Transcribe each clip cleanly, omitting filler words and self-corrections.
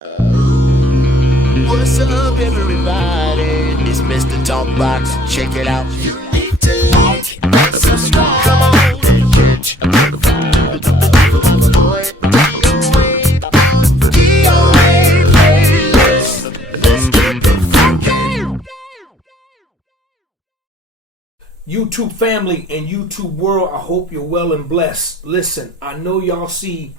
What's up, everybody? It's Mr. Talkbox. Check it out. You need to like and subscribe. Come on and catch a boy. DOA playlist. Let's get the fucking YouTube family and YouTube world, I hope you're well and blessed. Listen, I know y'all see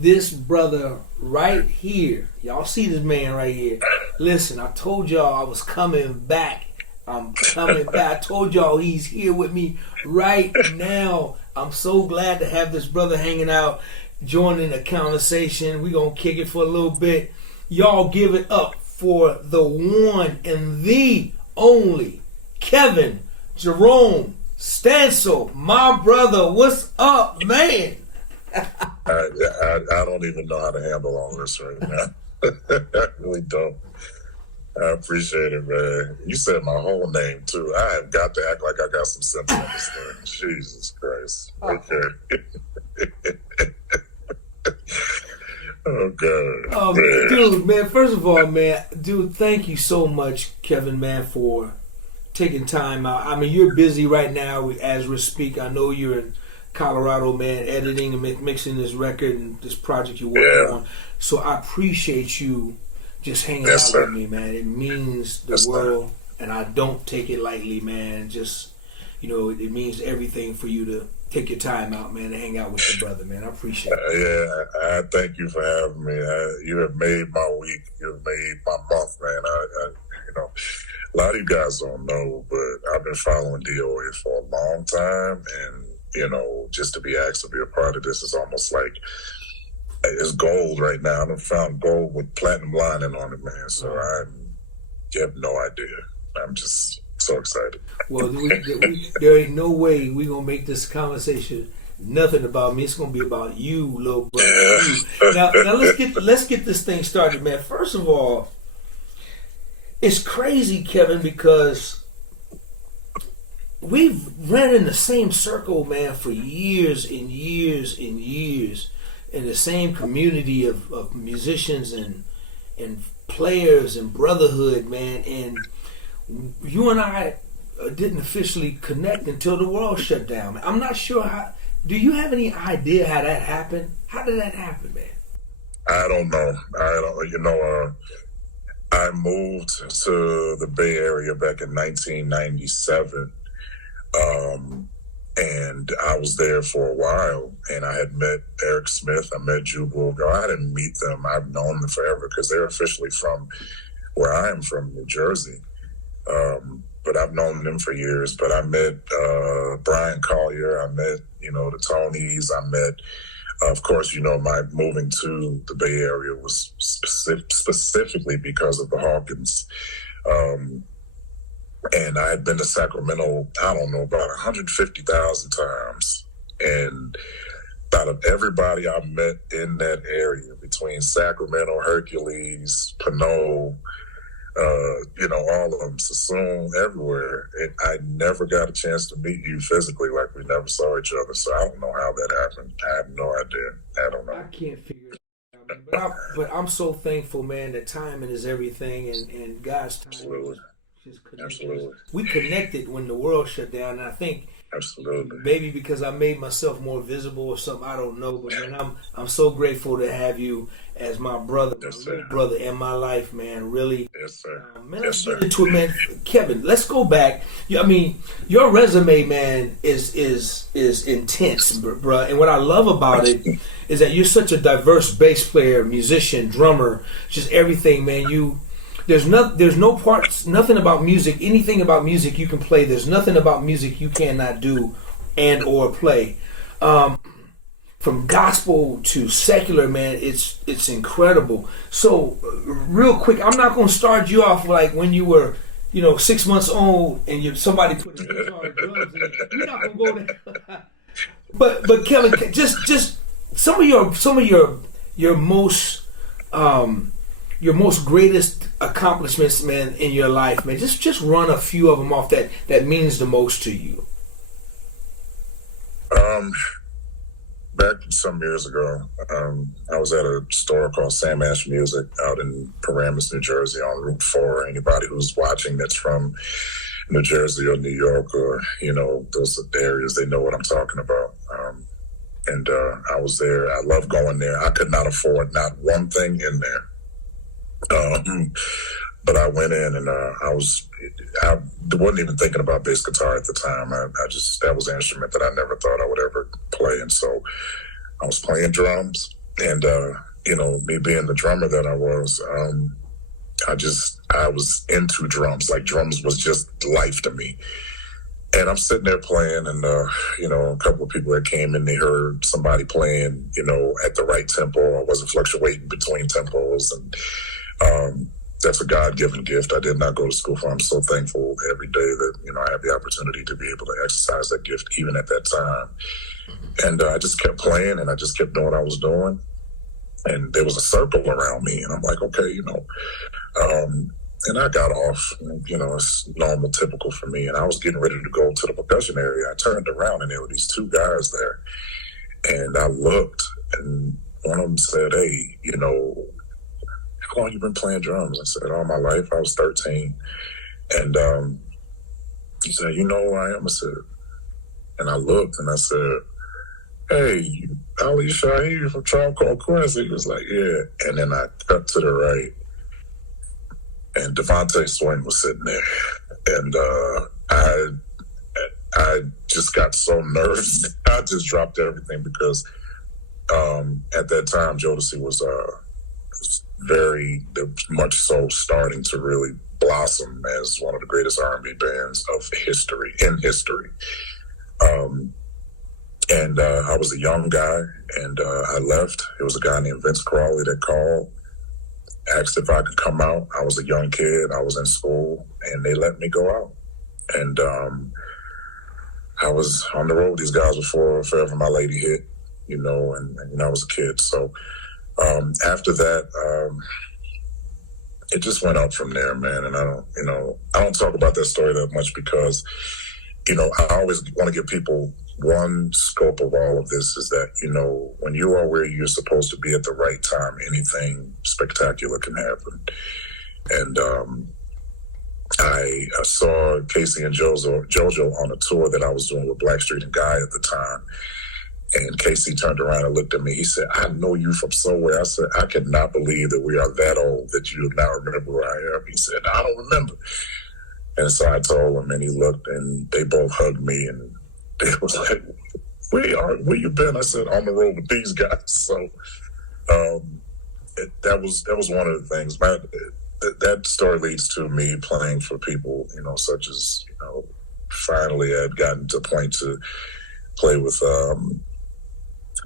this brother right here. Y'all see this man right here. Listen, I told y'all I was coming back. I'm coming back. I told y'all he's here with me right now. I'm so glad to have this brother hanging out, joining the conversation. We're going to kick it for a little bit. Y'all give it up for the one and the only Kevin Jerome Stancil. My brother, what's up, man? I don't even know how to handle all this right now. I really don't. I appreciate it, man. You said my whole name, too. I have got to act like I got some sense on this thing. Jesus Christ. Okay. Oh, God. Dude, man, first of all, man, dude, thank you so much, Kevin, man, for taking time out. I mean, you're busy right now as we speak. I know you're in Colorado, man, editing and mixing this record and this project you're working on. So I appreciate you just hanging out with me, man. It means the world, and I don't take it lightly, man. Just, you know, it means everything for you to take your time out, man, and hang out with your brother, man. I appreciate it. I thank you for having me. You have made my week. You have made my month, man. You know, a lot of you guys don't know, but I've been following DOA for a long time, and you know, just to be asked to be a part of this is almost like it's gold right now. I've found gold with platinum lining on it, man. So you have no idea. I'm just so excited. Well, there ain't no way we're going to make this conversation nothing about me. It's going to be about you, little brother. Yeah. Now let's get this thing started, man. First of all, it's crazy, Kevin, because we've ran in the same circle, man, for years and years and years, in the same community of musicians and players and brotherhood, man. And you and I didn't officially connect until the world shut down. Man. I'm not sure how. Do you have any idea how that happened? How did that happen, man? I don't know. You know, I moved to the Bay Area back in 1997. And I was there for a while, and I had met Eric Smith. I met Jubal. I didn't meet them. I've known them forever because they're officially from where I am from, New Jersey. But I've known them for years. But I met Brian Collier. I met, you know, the Tonys. I met, of course, you know, my moving to the Bay Area was specifically because of the Hawkins. And I had been to Sacramento, I don't know, about 150,000 times. And out of everybody I met in that area, between Sacramento, Hercules, Pinot, you know, all of them, Sassoon, everywhere. And I never got a chance to meet you physically, like we never saw each other. So I don't know how that happened. I have no idea. I don't know. I can't figure it out. But I'm so thankful, man, that timing is everything, and God's timing. Absolutely. Absolutely. We connected when the world shut down, and I think maybe because I made myself more visible or something, I don't know. But man, I'm so grateful to have you as my brother, my little brother in my life, man. Really, yes, sir. Man, let's get into it, man. Kevin, let's go back. I mean, your resume, man, is intense, bro. And what I love about it is that you're such a diverse bass player, musician, drummer, just everything, man. There's no parts, nothing about music, anything about music you can play. There's nothing about music you cannot do and or play. From gospel to secular, man, it's incredible. So, real quick, I'm not going to start you off like when you were, you know, 6 months old and somebody put a guitar and drums in it. You're not going to go there. But Kevin, just some of your most greatest accomplishments, man, in your life, man. Just run a few of them off that means the most to you. back some years ago, I was at a store called Sam Ash Music out in Paramus, New Jersey on Route 4. Anybody who's watching that's from New Jersey or New York or, those areas, they know what I'm talking about. And I was there. I love going there. I could not afford not one thing in there. But I went in and I wasn't even thinking about bass guitar at the time. That was an instrument that I never thought I would ever play. And so I was playing drums and, me being the drummer that I was, I was into drums. Like drums was just life to me. And I'm sitting there playing and, a couple of people that came in, they heard somebody playing, at the right tempo. I wasn't fluctuating between tempos and, that's a God-given gift. I did not go to school for. I'm so thankful every day that, I have the opportunity to be able to exercise that gift even at that time. And I just kept playing and I just kept doing what I was doing. And there was a circle around me and I'm like, okay, and I got off, it's normal, typical for me. And I was getting ready to go to the percussion area. I turned around and there were these two guys there. And I looked and one of them said, hey, how long you been playing drums? I said, all my life. I was 13. And he said, you know who I am? I said, and I looked and I said, hey, Ali Shaheed from Tribe Called Quest. He was like, yeah. And then I cut to the right and Devontae Swing was sitting there. And I just got so nervous. I just dropped everything because at that time, Jodeci was very much so starting to really blossom as one of the greatest R&B bands of history. And I was a young guy and I left. It was a guy named Vince Crawley that called, asked if I could come out. I was a young kid. I was in school and they let me go out. And I was on the road with these guys before Forever My Lady hit, and I was a kid. So after that, it just went up from there, man. And I don't talk about that story that much because, I always want to give people one scope of all of this is that, when you are where you're supposed to be at the right time, anything spectacular can happen. And I saw Casey and JoJo on a tour that I was doing with Blackstreet and Guy at the time. And Casey turned around and looked at me. He said, I know you from somewhere. I said, I cannot believe that we are that old that you now remember who I am. He said, I don't remember. And so I told him and he looked and they both hugged me and they was like, where you been? I said, on the road with these guys. So that was one of the things. That story leads to me playing for people, such as, finally I had gotten to the point to play with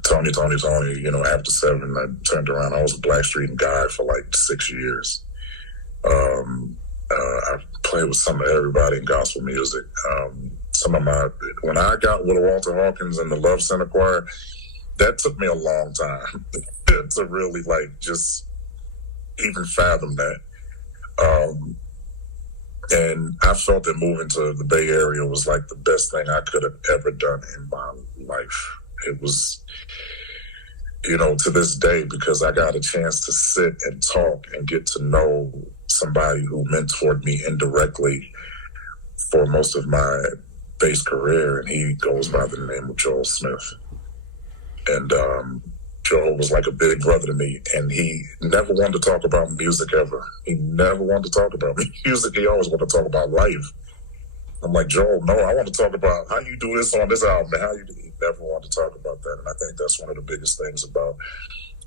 Tony, after 7, I turned around. I was a Blackstreet and Guy for like 6 years. I played with some of everybody in gospel music. When I got with Walter Hawkins and the Love Center Choir, that took me a long time to really just even fathom that. And I felt that moving to the Bay Area was like the best thing I could have ever done in my life. It was, to this day, because I got a chance to sit and talk and get to know somebody who mentored me indirectly for most of my bass career, and he goes by the name of Joel Smith. And Joel was like a big brother to me, and he never wanted to talk about music ever. He never wanted to talk about music. He always wanted to talk about life. I'm like, Joel, no, I want to talk about how you do this on this album and how you do. He never wanted to talk about that. And I think that's one of the biggest things about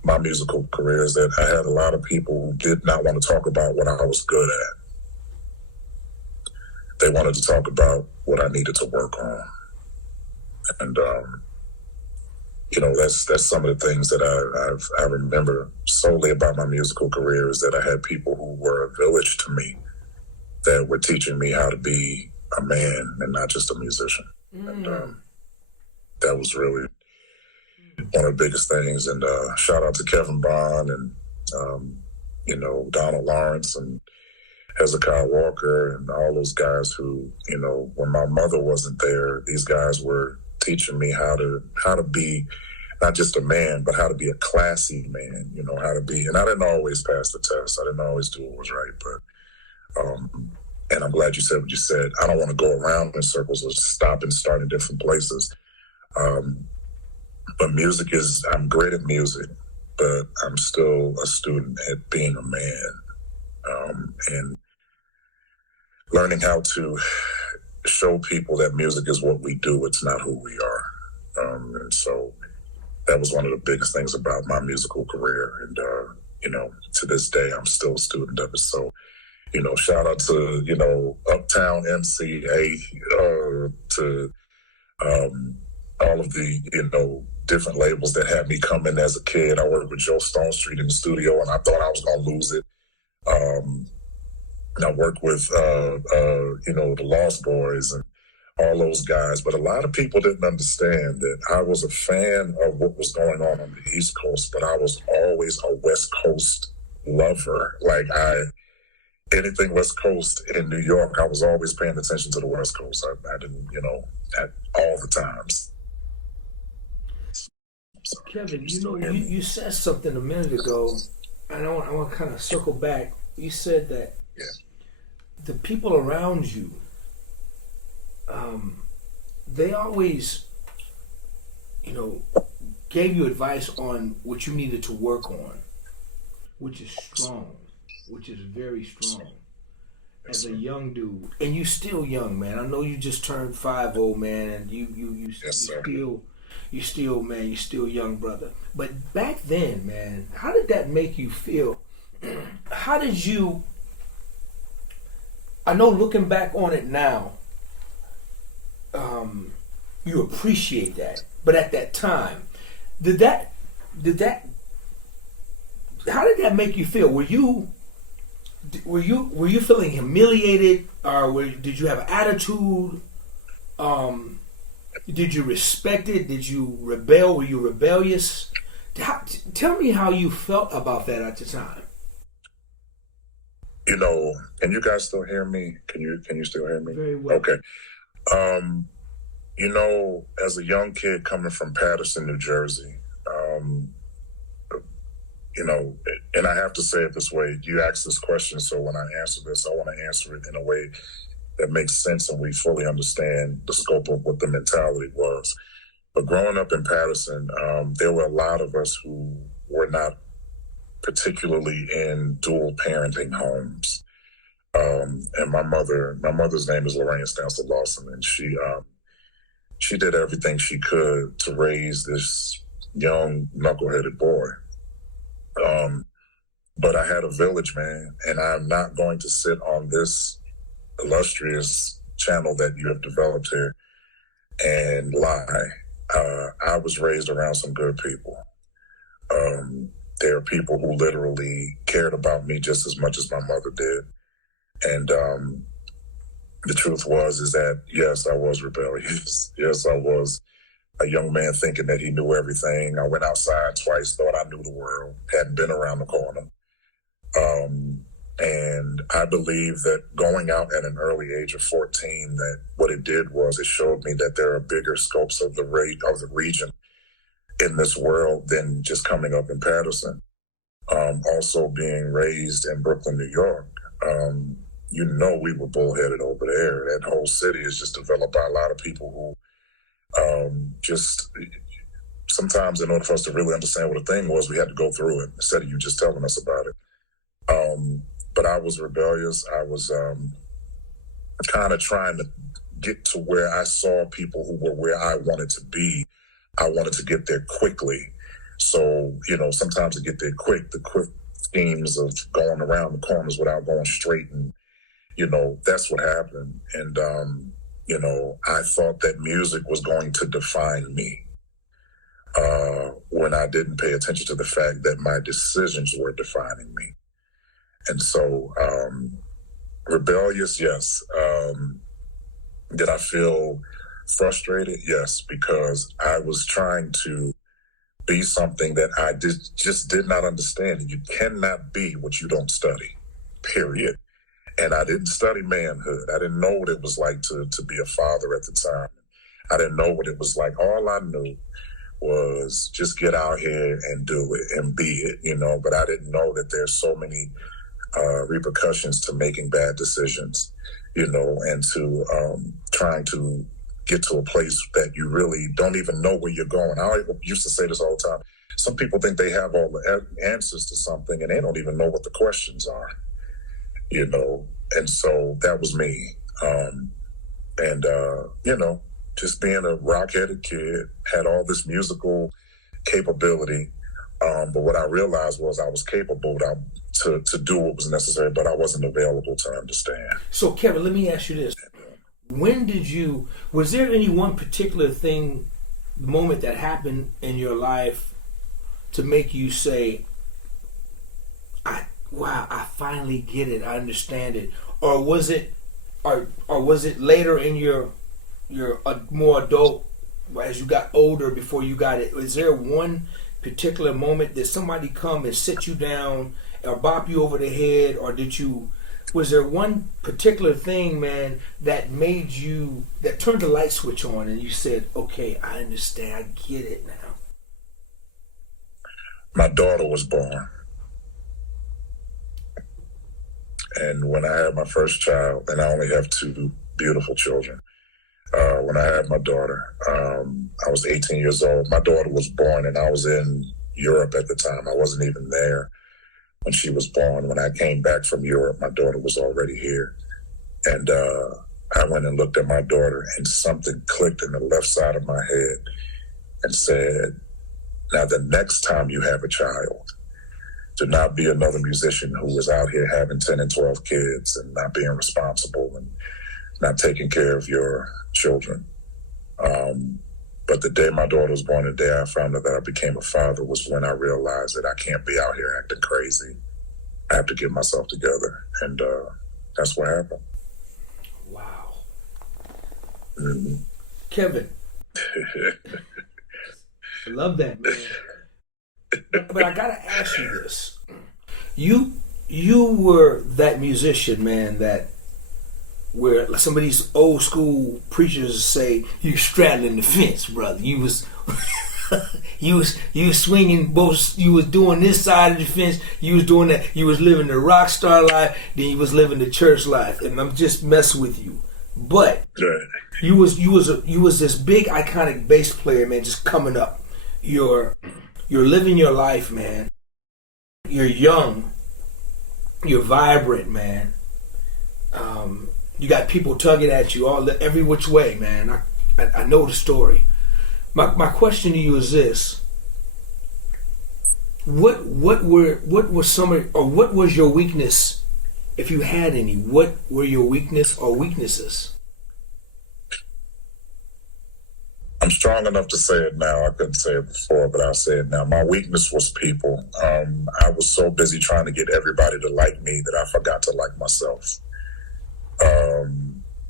my musical career is that I had a lot of people who did not want to talk about what I was good at. They wanted to talk about what I needed to work on. And, that's some of the things that I remember solely about my musical career is that I had people who were a village to me that were teaching me how to be a man and not just a musician. And that was really one of the biggest things. And shout out to Kevin Bond and, Donald Lawrence and Hezekiah Walker and all those guys who, when my mother wasn't there, these guys were teaching me how to be not just a man, but how to be a classy man, how to be, and I didn't always pass the test. I didn't always do what was right, but, and I'm glad you said what you said. I don't want to go around in circles or stop and start in different places. But I'm great at music, but I'm still a student at being a man, and learning how to show people that music is what we do. It's not who we are. And so that was one of the biggest things about my musical career. And, to this day, I'm still a student of it. So, shout out to, Uptown MCA, to all of the, different labels that had me come in as a kid. I worked with Joe Stone Street in the studio, and I thought I was going to lose it. And I worked with, the Lost Boys and all those guys. But a lot of people didn't understand that I was a fan of what was going on the East Coast, but I was always a West Coast lover. Like anything West Coast in New York, I was always paying attention to the West Coast. I didn't, at all the times. Kevin, you said something a minute ago, and I want to kind of circle back. You said that the people around you, they always, gave you advice on what you needed to work on, which is strong, which is very strong. As a young dude, and you still young, man. I know you just turned 50, man, and you still young, brother. But back then, man, how did that make you feel? How did you? I know, looking back on it now, you appreciate that. But at that time, did that? How did that make you feel? Were you feeling humiliated, or did you have an attitude? Did you respect it? Did you rebel? Were you rebellious? Tell me how you felt about that at the time. Can you guys still hear me? Can you still hear me? Very well. Okay. As a young kid coming from Paterson, New Jersey, and I have to say it this way, you asked this question, so when I answer this, I want to answer it in a way that makes sense and we fully understand the scope of what the mentality was. But growing up in Paterson, there were a lot of us who were not particularly in dual parenting homes. And my mother's name is Lorraine Stancil Lawson, and she did everything she could to raise this young knuckleheaded boy. But I had a village, man, and I'm not going to sit on this illustrious channel that you have developed here and lie. I was raised around some good people. There are people who literally cared about me just as much as my mother did. And the truth is that, yes, I was rebellious. Yes, I was a young man thinking that he knew everything. I went outside twice, thought I knew the world, hadn't been around the corner. And I believe that going out at an early age of 14, that what it did was it showed me that there are bigger scopes of the region in this world than just coming up in Paterson. Also being raised in Brooklyn, New York, we were bullheaded over there. That whole city is just developed by a lot of people who just sometimes, in order for us to really understand what the thing was, we had to go through it instead of you just telling us about it. But I was rebellious. I was kind of trying to get to where I saw people who were where I wanted to be. I wanted to get there quickly. So, sometimes to get there quick, the quick schemes of going around the corners without going straight, and, that's what happened. And, I thought that music was going to define me when I didn't pay attention to the fact that my decisions were defining me. And so, rebellious, yes. Did I feel frustrated? Yes, because I was trying to be something that I just did not understand. You cannot be what you don't study, period. And I didn't study manhood. I didn't know what it was like to be a father at the time. I didn't know what it was like. All I knew was just get out here and do it and be it, you know. But I didn't know that there's so many repercussions to making bad decisions, you know, and to trying to get to a place that you really don't even know where you're going. I used to say this all the time. Some people think they have all the answers to something and they don't even know what the questions are, you know. And so that was me. You know, just being a rock-headed kid, had all this musical capability. But what I realized was I was capable to do what was necessary, but I wasn't available to understand. So, Kevin, let me ask you this. Was there any one particular moment that happened in your life to make you say, I finally get it, I understand it? Or was it later in your more adult, as you got older, before you got it? Was there one particular moment that somebody come and sit you down or bop you over the head, or was there one particular thing, man, that turned the light switch on and you said, okay, I understand, I get it now? My daughter was born. And when I had my first child, and I only have two beautiful children, when I had my daughter, I was 18 years old. My daughter was born, and I was in Europe at the time. I wasn't even there when she was born. When I came back from Europe, my daughter was already here. And I went and looked at my daughter, and something clicked in the left side of my head and said, now the next time you have a child, to not be another musician who is out here having 10 and 12 kids and not being responsible and not taking care of your children. But the day my daughter was born, the day I found out that I became a father, was when I realized that I can't be out here acting crazy. I have to get myself together. And that's what happened. Wow. Mm-hmm. Kevin. I love that, man. But I gotta ask you this. You were that musician, man, that where some of these old school preachers say you straddling the fence, brother. You was you was swinging both. You was doing this side of the fence. You was doing that. You was living the rock star life. Then you was living the church life. And I'm just messing with you. But you was this big iconic bass player, man, just coming up. You're living your life, man. You're young. You're vibrant, man. You got people tugging at you every which way, man. I know the story. My question to you is this: what was your weakness, if you had any? What were your weakness or weaknesses? I'm strong enough to say it now. I couldn't say it before, but I'll say it now. My weakness was people. I was so busy trying to get everybody to like me that I forgot to like myself.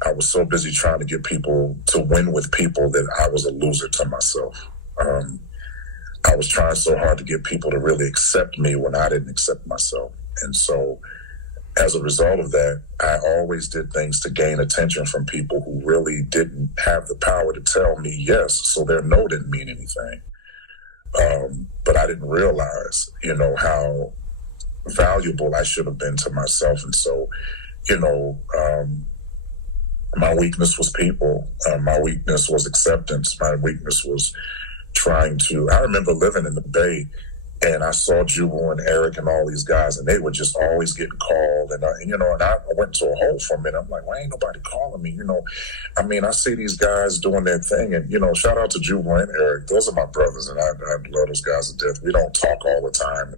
I was so busy trying to get people to win with people that I was a loser to myself. I was trying so hard to get people to really accept me when I didn't accept myself. And so as a result of that, I always did things to gain attention from people who really didn't have the power to tell me yes, so their no didn't mean anything. But I didn't realize, how valuable I should have been to myself. And so, my weakness was people. My weakness was acceptance. My weakness was I remember living in the Bay, and I saw Jubal and Eric and all these guys, and they were just always getting called. And I went to a hole for a minute. I'm like, why ain't nobody calling me? I see these guys doing their thing. And, shout out to Jubal and Eric. Those are my brothers, and I love those guys to death. We don't talk all the time,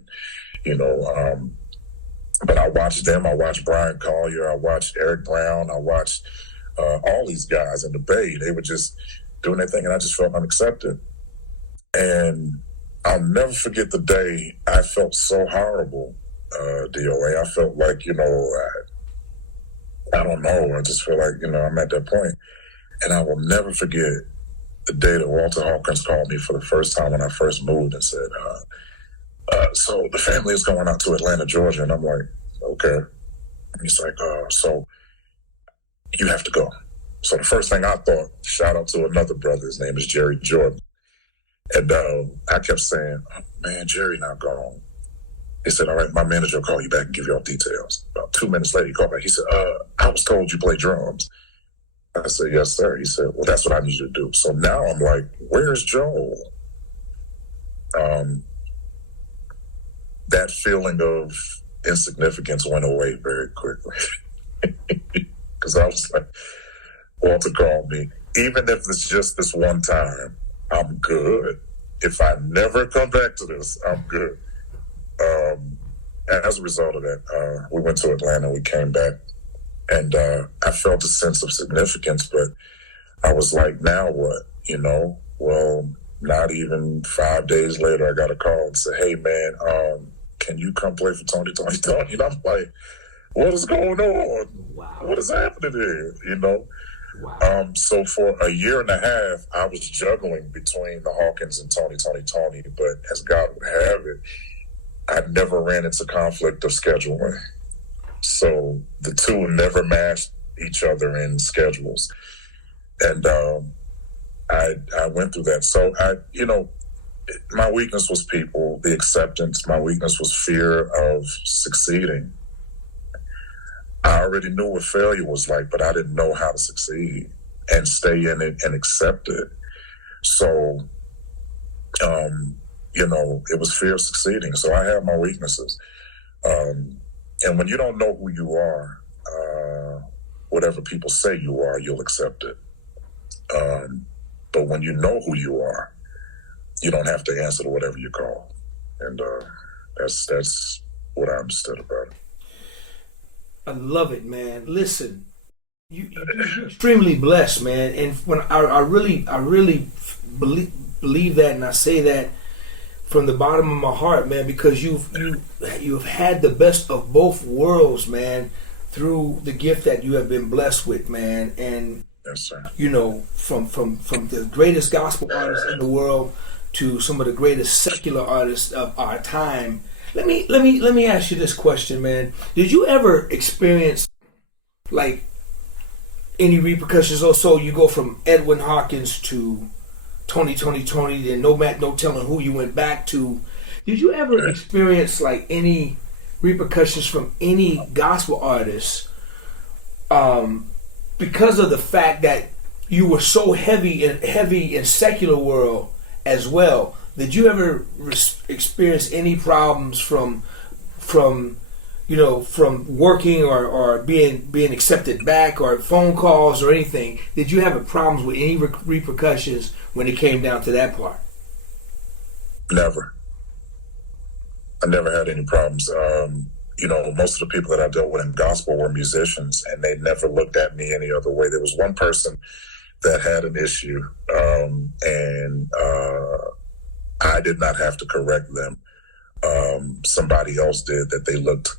but I watched them. I watched Brian Collier. I watched Eric Brown. I watched all these guys in the Bay. They were just doing their thing, and I just felt unaccepted. And I'll never forget the day I felt so horrible, DOA. I felt like, I don't know. I just feel like, I'm at that point. And I will never forget the day that Walter Hawkins called me for the first time when I first moved and said, so the family is going out to Atlanta, Georgia. And I'm like, okay. And he's like, so you have to go. So the first thing I thought, shout out to another brother, his name is Jerry Jordan. And I kept saying, oh, man, Jerry not gone. He said, all right, my manager will call you back and give you all details. About 2 minutes later, he called back. He said, I was told you play drums. I said, yes, sir. He said, well, that's what I need you to do. So now I'm like, where's Joel? That feeling of insignificance went away very quickly. Because I was like, Walter called me. Even if it's just this one time, I'm good. If I never come back to this, I'm good. As a result of that, we went to Atlanta, we came back, and I felt a sense of significance, but I was like, now what? You know? Well, not even 5 days later, I got a call and said, hey, man, can you come play for Tony? And I'm like, what is going on? Wow. What is happening here? You know? Wow. So for a year and a half, I was juggling between the Hawkins and Tony, but as God would have it, I never ran into conflict of scheduling. So the two never matched each other in schedules. And I went through that. So my weakness was people, the acceptance. My weakness was fear of succeeding. I already knew what failure was like, but I didn't know how to succeed and stay in it and accept it. So, it was fear of succeeding. So I have my weaknesses. And when you don't know who you are, whatever people say you are, you'll accept it. But when you know who you are, you don't have to answer to whatever you call. And that's what I understood about it. I love it, man. Listen, you're extremely blessed, man. And when I really believe that, and I say that from the bottom of my heart, man, because you've had the best of both worlds, man, through the gift that you have been blessed with, man. And yes, sir. From the greatest gospel artists in the world to some of the greatest secular artists of our time. Let me ask you this question, man. Did you ever experience like any repercussions? Also, you go from Edwin Hawkins to Tony, then no telling who you went back to. Did you ever experience like any repercussions from any gospel artists because of the fact that you were so heavy in secular world as well? Did you ever experience any problems from working or being accepted back or phone calls or anything? Did you have problems with any repercussions when it came down to that part? Never. I never had any problems. Most of the people that I dealt with in gospel were musicians, and they never looked at me any other way. There was one person that had an issue, and I did not have to correct them. Somebody else did that they looked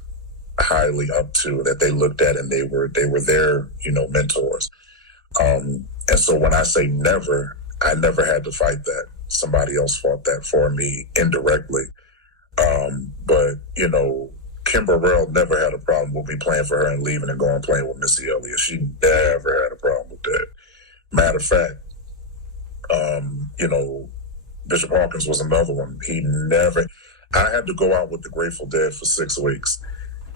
highly up to, that they looked at, and they were their mentors. And so when I say never, I never had to fight that. Somebody else fought that for me indirectly. But Kim Burrell never had a problem with me playing for her and leaving and going playing with Missy Elliott. She never had a problem with that. Matter of fact, Bishop Hawkins was another one. I had to go out with the Grateful Dead for 6 weeks.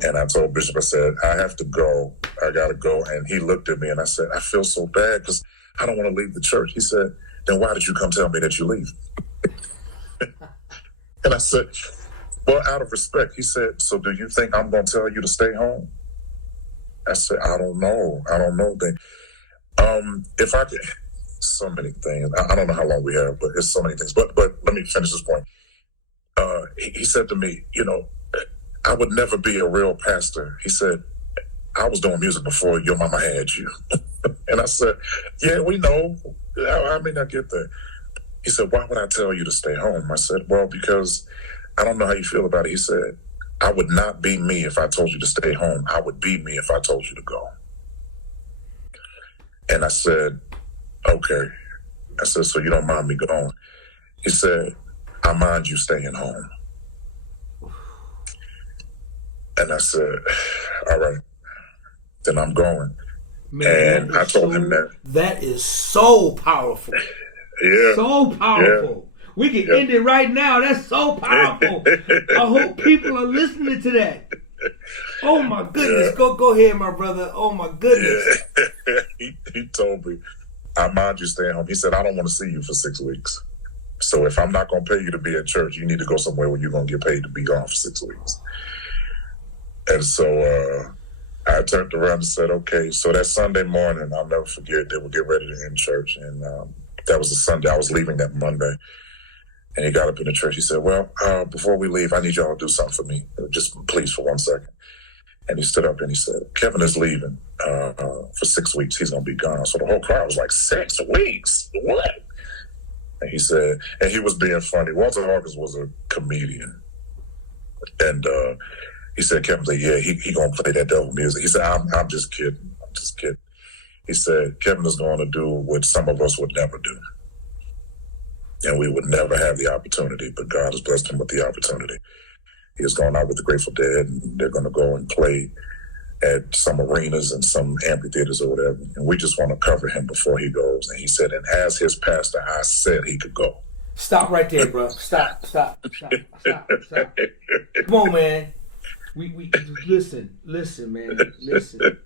And I told Bishop, I said, I have to go. I got to go. And he looked at me and I said, I feel so bad because I don't want to leave the church. He said, then why did you come tell me that you leave? And I said, well, out of respect. He said, so do you think I'm going to tell you to stay home? I said, I don't know. If I could, so many things. I don't know how long we have, but it's so many things. But let me finish this point. He said to me, I would never be a real pastor. He said, I was doing music before your mama had you. And I said, yeah, we know. I may not get that. He said, why would I tell you to stay home? I said, well, because I don't know how you feel about it. He said, I would not be me if I told you to stay home. I would be me if I told you to go. And I said, okay. I said, so you don't mind me going? He said, I mind you staying home. And I said, all right, then I'm going. Man, and I told him that. That is so powerful. Yeah. So powerful. We can end it right now. That's so powerful. I hope people are listening to that. Oh my goodness. Go ahead, my brother. Oh my goodness. He told me, I mind you staying home. He said, I don't want to see you for 6 weeks. So if I'm not going to pay you to be at church, you need to go somewhere where you're going to get paid to be gone for 6 weeks. And so I turned around and said, okay. So that Sunday morning, I'll never forget, they would get ready to end church. And that was a Sunday. I was leaving that Monday. And he got up in the church. He said, well, before we leave, I need y'all to do something for me. Just please for 1 second. And he stood up and he said, Kevin is leaving for 6 weeks. He's going to be gone. So the whole crowd was like, 6 weeks? What? And he said, and he was being funny. Walter Hawkins was a comedian. And he said, Kevin said, yeah, he going to play that devil music. He said, I'm just kidding. I'm just kidding. He said, Kevin is going to do what some of us would never do. And we would never have the opportunity, but God has blessed him with the opportunity. He has gone out with the Grateful Dead, and they're going to go and play at some arenas and some amphitheaters or whatever. And we just want to cover him before he goes. And he said, and as his pastor, I said he could go. Stop right there, bro. Stop. Come on, man. We listen, man. Listen.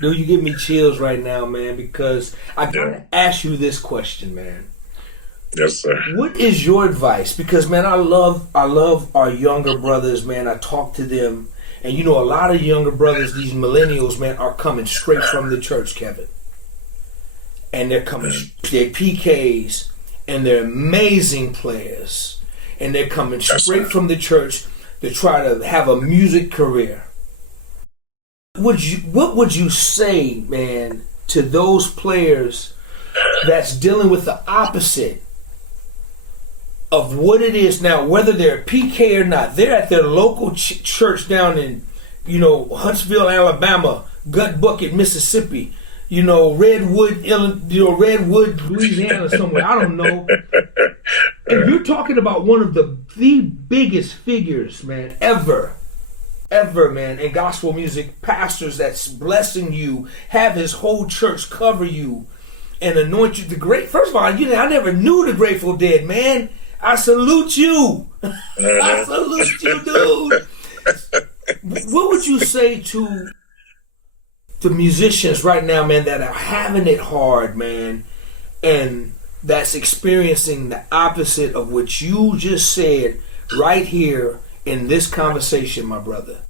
Dude, you give me chills right now, man, because I gotta ask you this question, man. Yes, sir. What is your advice? Because, man, I love our younger brothers, man. I talk to them. And you know, a lot of younger brothers, these millennials, man, are coming straight from the church, Kevin. And they're coming, they're PKs, and they're amazing players. And they're coming straight from the church to try to have a music career. What would you say, man, to those players that's dealing with the opposite of what it is now, whether they're a PK or not? They're at their local church down in, Huntsville, Alabama, Gut Bucket, Mississippi, Redwood, Redwood, Louisiana, somewhere. I don't know. And you're talking about one of the biggest figures, man, ever, man, in gospel music, pastors that's blessing you, have his whole church cover you and anoint you. First of all, I never knew the Grateful Dead, man. I salute you. I salute you, dude. What would you say to the musicians right now, man, that are having it hard, man, and that's experiencing the opposite of what you just said right here in this conversation, my brother?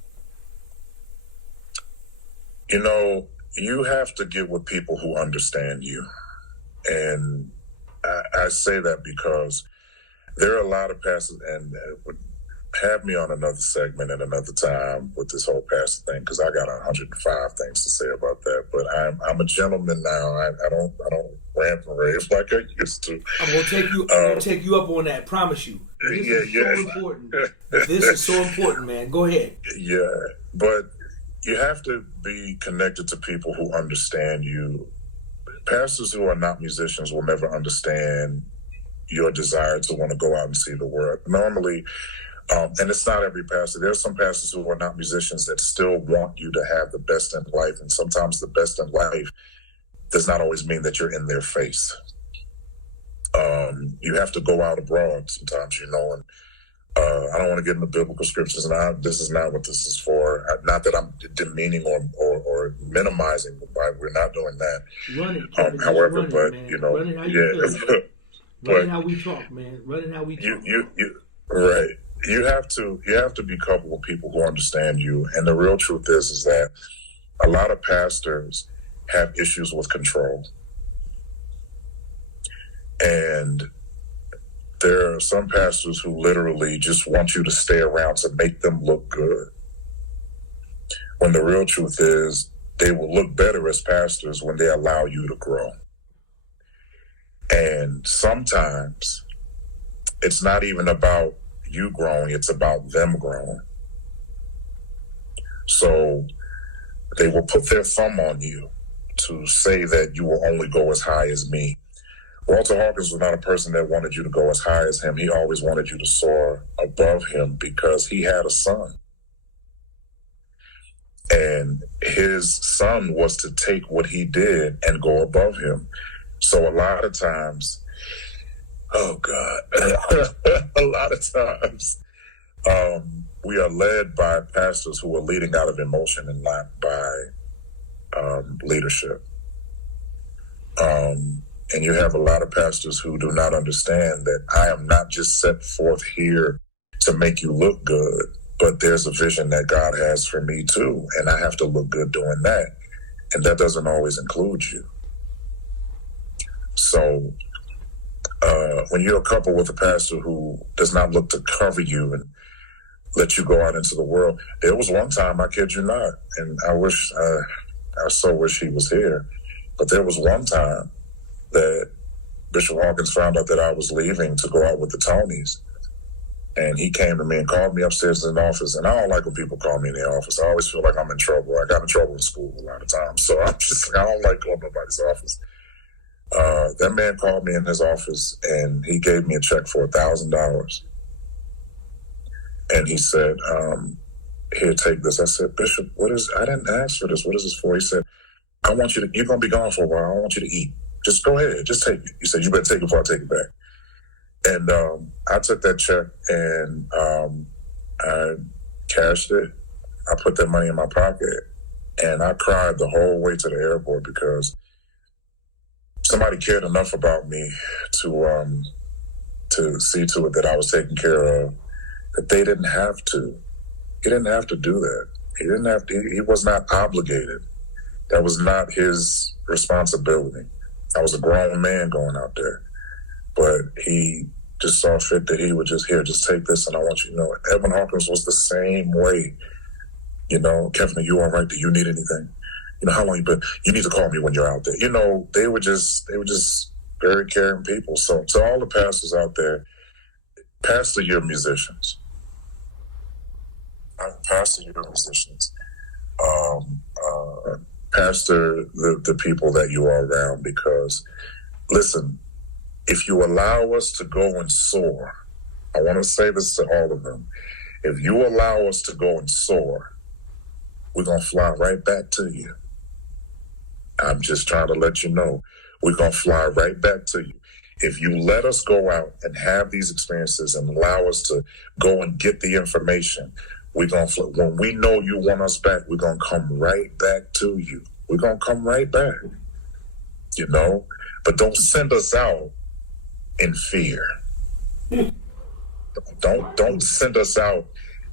You have to get with people who understand you. And I say that because there are a lot of pastors, and would have me on another segment at another time with this whole pastor thing, because I got 105 things to say about that. But I'm a gentleman now. I don't rant and rave like I used to. I'm gonna take you up on that. Promise you. This is so important. This is so important, man. Go ahead. Yeah, but you have to be connected to people who understand you. Pastors who are not musicians will never understand your desire to want to go out and see the world. Normally, and it's not every pastor. There's some pastors who are not musicians that still want you to have the best in life. And sometimes the best in life does not always mean that you're in their face. You have to go out abroad sometimes, and I don't want to get into biblical scriptures, and this is not what this is for. Not that I'm demeaning or minimizing the Bible. We're not doing that. Run it, Kevin. However, run but it, run it how you feel. Run it how we talk, man. Run it how we talk. You right. You have to be coupled with people who understand you. And the real truth is that a lot of pastors have issues with control. And there are some pastors who literally just want you to stay around to make them look good. When the real truth is, they will look better as pastors when they allow you to grow. And sometimes it's not even about you growing, it's about them growing. So they will put their thumb on you to say that you will only go as high as me. Walter Hawkins was not a person that wanted you to go as high as him. He always wanted you to soar above him because he had a son. And his son was to take what he did and go above him. So a lot of times Oh God. A lot of times we are led by pastors who are leading out of emotion and not by leadership. And you have a lot of pastors who do not understand that I am not just set forth here to make you look good, but there's a vision that God has for me too, and I have to look good doing that. And that doesn't always include you. So when you're coupled with a pastor who does not look to cover you and let you go out into the world, there was one time, I kid you not, and I so wish he was here, but there was one time that Bishop Hawkins found out that I was leaving to go out with the Tonys. And he came to me and called me upstairs in the office. And I don't like when people call me in the office. I always feel like I'm in trouble. I got in trouble in school a lot of times. So I'm just like, I don't like going to nobody's office. That man called me in his office and he gave me a check for $1,000. And he said, here, take this. I said, Bishop, I didn't ask for this. What is this for? He said, you're going to be gone for a while. I want you to eat. Just go ahead. Just take it. He said, you better take it before I take it back. And I took that check and I cashed it. I put that money in my pocket and I cried the whole way to the airport because somebody cared enough about me to see to it that I was taken care of, that they didn't have to. He didn't have to do that. He was not obligated. That was not his responsibility. I was a grown man going out there. But he just saw fit that he would just take this, and I want you to know. Edwin Hawkins was the same way. You know, Kevin, are you all right? Do you need anything? You know, how long you been? You need to call me when you're out there. You know, they were just very caring people. So to all the pastors out there, pastor your musicians. Pastor your musicians. Pastor the people that you are around, because listen, if you allow us to go and soar, I want to say this to all of them. If you allow us to go and soar, we're going to fly right back to you. I'm just trying to let you know, we're going to fly right back to you. If you let us go out and have these experiences and allow us to go and get the information, we're going to, when we know you want us back, we're going to come right back to you. We're going to come right back, you know, but don't send us out in fear. Don't send us out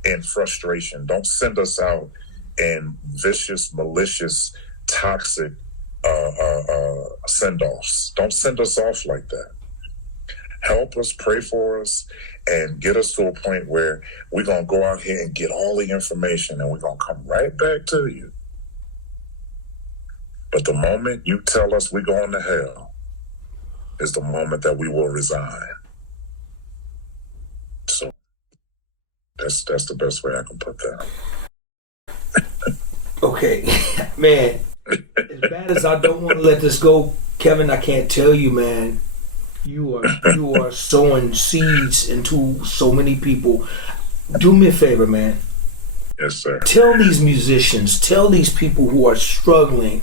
in frustration. Don't send us out in vicious, malicious, toxic send-offs. Don't send us off like that. Help us, pray for us, and get us to a point where we're going to go out here and get all the information and we're going to come right back to you. But the moment you tell us we're going to hell is the moment that we will resign. So that's the best way I can put that. Okay, man, as bad as I don't want to let this go, Kevin, I can't tell you, man, you are sowing seeds into so many people. Do me a favor, man. Yes, sir. Tell these musicians, tell these people who are struggling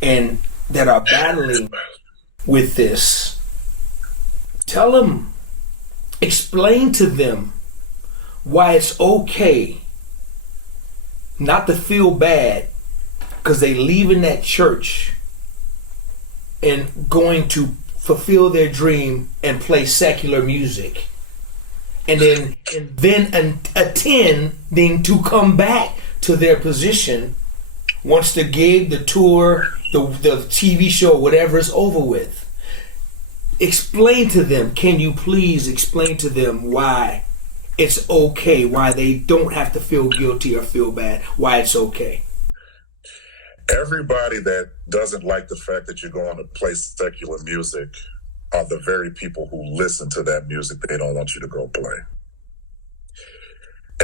and that are battling with this, tell them, explain to them why it's okay not to feel bad because they leaving that church and going to fulfill their dream and play secular music, and then attending to come back to their position once the gig, the tour, the TV show, whatever is over with. Explain to them, can you please explain to them why it's okay, why they don't have to feel guilty or feel bad, why it's okay. Everybody that doesn't like the fact that you're going to play secular music are the very people who listen to that music they don't want you to go play.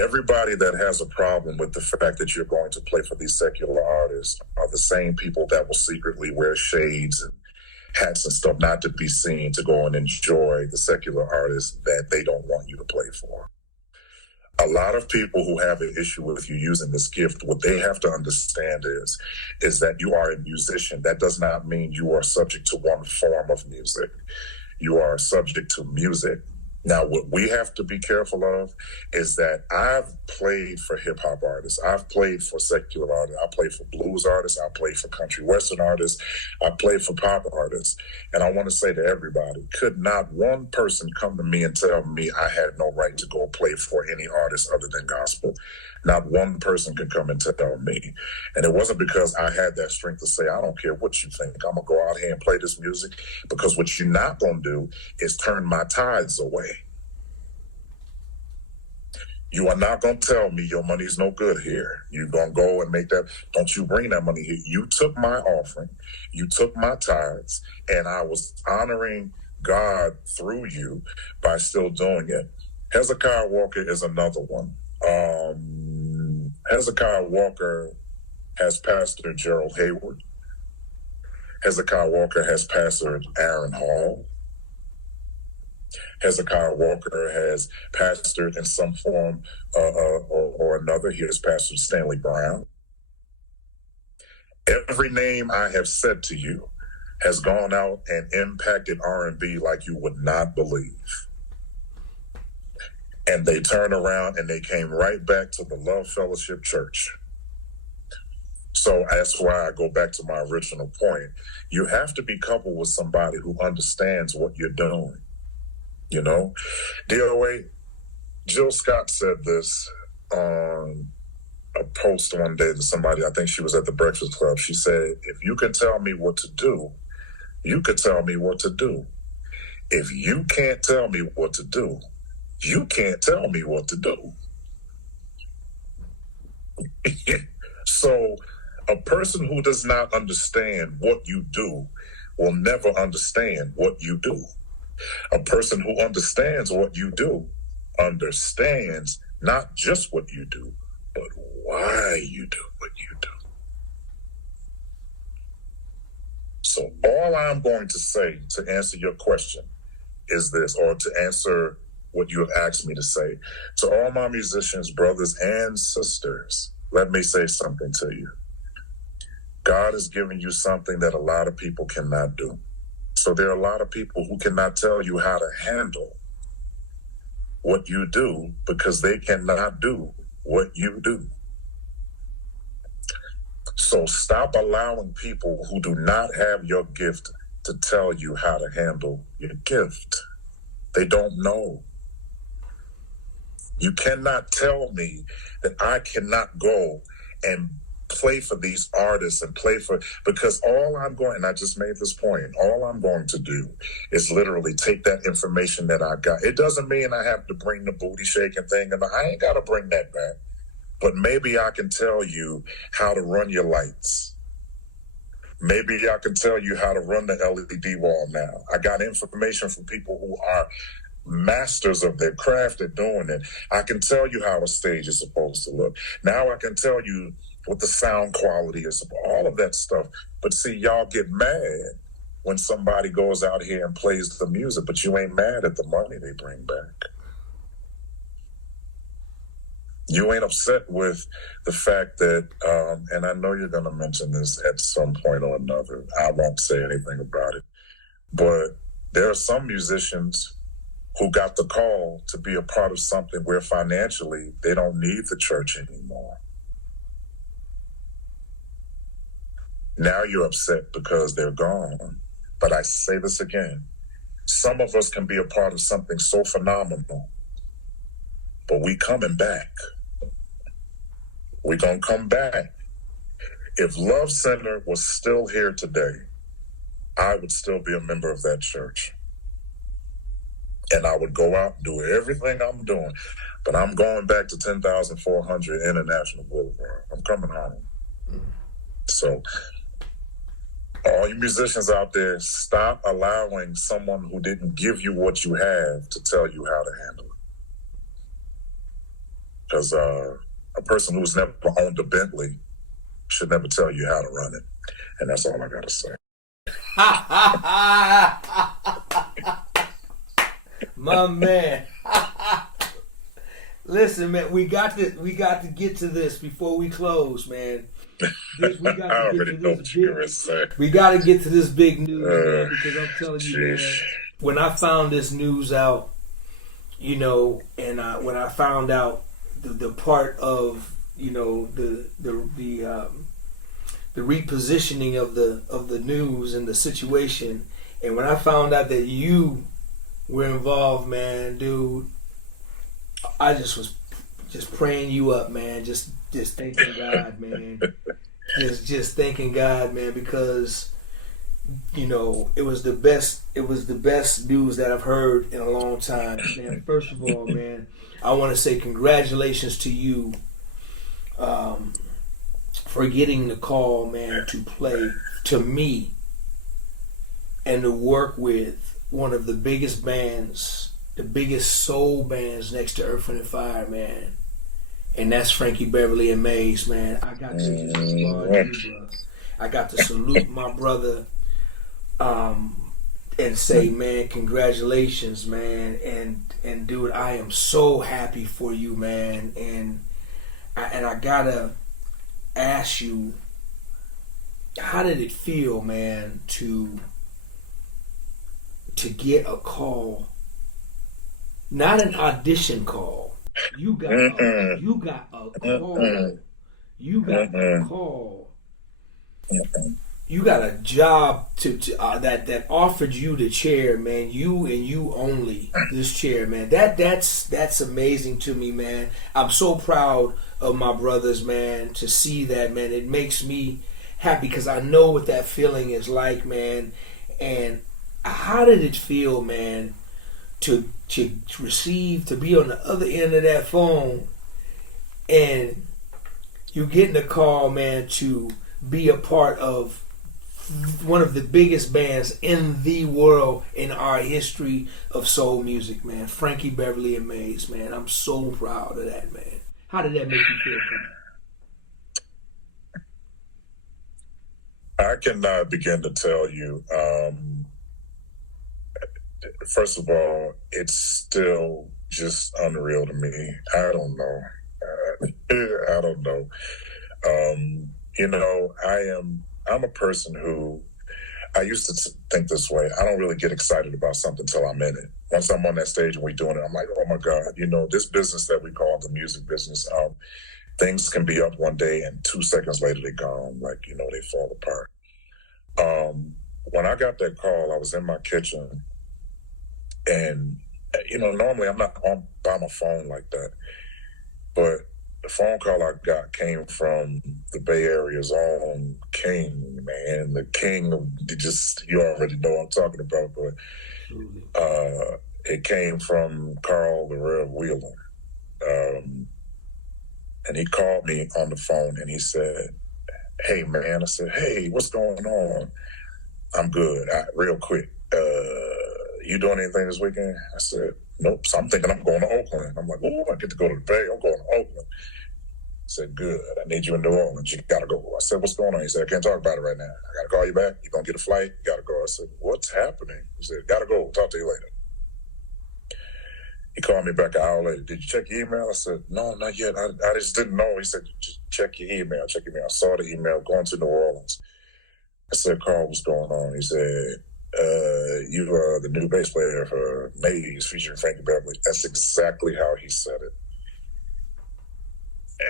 Everybody that has a problem with the fact that you're going to play for these secular artists are the same people that will secretly wear shades and hats and stuff not to be seen to go and enjoy the secular artists that they don't want you to play for. A lot of people who have an issue with you using this gift, what they have to understand is that you are a musician. That does not mean you are subject to one form of music. you are subject to music. Now, what we have to be careful of is that I've played for hip-hop artists. I've played for secular artists. I played for blues artists. I played for country western artists. I played for pop artists. And I want to say to everybody, could not one person come to me and tell me I had no right to go play for any artist other than gospel? Not one person could come and tell me. And it wasn't because I had that strength to say, I don't care what you think. I'm going to go out here and play this music, because what you're not going to do is turn my tithes away. You are not going to tell me your money's no good here. You're going to go and make that. Don't you bring that money here. You took my offering. You took my tithes. And I was honoring God through you by still doing it. Hezekiah Walker is another one. Hezekiah Walker has pastored Gerald Hayward. Hezekiah Walker has pastored Aaron Hall. Hezekiah Walker has pastored in some form or another. He has pastored Stanley Brown. Every name I have said to you has gone out and impacted R&B like you would not believe. And they turned around and they came right back to the Love Fellowship Church. So that's why I go back to my original point. You have to be coupled with somebody who understands what you're doing. You know, DOA, Jill Scott said this on a post one day to somebody. I think she was at the Breakfast Club. She said, if you can tell me what to do, you could tell me what to do. If you can't tell me what to do, you can't tell me what to do. So a person who does not understand what you do will never understand what you do. A person who understands what you do understands not just what you do, but why you do what you do. So all I'm going to say to answer your question is this, or to answer what you have asked me to say. To all my musicians, brothers and sisters, let me say something to you. God has given you something that a lot of people cannot do. So there are a lot of people who cannot tell you how to handle what you do because they cannot do what you do. So stop allowing people who do not have your gift to tell you how to handle your gift. They don't know. You cannot tell me that I cannot go and play for these artists and play for, because all I'm going, and I just made this point, all I'm going to do is literally take that information that I got. It doesn't mean I have to bring the booty shaking thing, and I ain't got to bring that back. But maybe I can tell you how to run your lights. Maybe I can tell you how to run the LED wall now. I got information from people who are masters of their craft at doing it. I can tell you how a stage is supposed to look. Now I can tell you what the sound quality is, all of that stuff. But see, y'all get mad when somebody goes out here and plays the music, but you ain't mad at the money they bring back. You ain't upset with the fact that, and I know you're going to mention this at some point or another. I won't say anything about it. But there are some musicians who got the call to be a part of something where financially they don't need the church anymore. Now you're upset because they're gone. But I say this again. Some of us can be a part of something so phenomenal, but we coming back. We're going to come back. If Love Center was still here today, I would still be a member of that church. And I would go out and do everything I'm doing. But I'm going back to 10,400 International Boulevard. I'm coming home. So all you musicians out there, stop allowing someone who didn't give you what you have to tell you how to handle it. Because a person who's never owned a Bentley should never tell you how to run it. And that's all I got to say. My man. Listen, man, we got to get to this before we close, man. We got to get to this big news, man, because I'm telling you, man, when I found this news out, you know, and when I found out the part of, you know, the repositioning of the news and the situation, and when I found out that you were involved, man, dude, I just was just praying you up, man, just thanking God, man, just thanking God, man, because, you know, it was the best news that I've heard in a long time, man. First of all, man, I want to say congratulations to you for getting the call, man, to play to me and to work with one of the biggest bands, the biggest soul bands next to Earth, Wind and Fire, man. And that's Frankie Beverly and Maze, man. I got to just applaud you, bro. I got to salute my brother and say, man, congratulations, man. And dude, I am so happy for you, man. And I gotta ask you, how did it feel, man, to get a call, not an audition call. You got a call. You got a call. You got a job that offered you the chair, man. You and you only, this chair, man. That's amazing to me, man. I'm so proud of my brothers, man, to see that, man. It makes me happy because I know what that feeling is like, man. And how did it feel, man, to receive, to be on the other end of that phone, and you getting a call, man, to be a part of one of the biggest bands in the world in our history of soul music, man. Frankie Beverly and Maze, man. I'm so proud of that, man. How did that make you feel, man? I cannot begin to tell you. First of all, it's still just unreal to me. I don't know. I don't know. You know, I'm a person who, I used to think this way. I don't really get excited about something until I'm in it. Once I'm on that stage and we're doing it, I'm like, oh my God, you know, this business that we call the music business, things can be up one day and 2 seconds later they're gone. Like, you know, they fall apart. When I got that call, I was in my kitchen, and, you know, normally I'm not on by my phone like that, but the phone call I got came from the Bay Area's own king, man. The king of, you already know what I'm talking about, but it came from Carl the Rev Wheeler. And he called me on the phone and he said, hey, man. I said, hey, what's going on? I'm good. Real quick. You doing anything this weekend? I said, nope. So I'm thinking I'm going to Oakland. I'm like, oh, I get to go to the Bay. I'm going to Oakland. I said, good. I need you in New Orleans. You got to go. I said, what's going on? He said, I can't talk about it right now. I got to call you back. You're going to get a flight. You got to go. I said, what's happening? He said, got to go. Talk to you later. He called me back an hour later. Did you check your email? I said, no, not yet. I just didn't know. He said, just check your email. Check your email. I saw the email going to New Orleans. I said, Carl, what's going on? He said, you are the new bass player for Maze Featuring Frankie Beverly. That's exactly how he said it.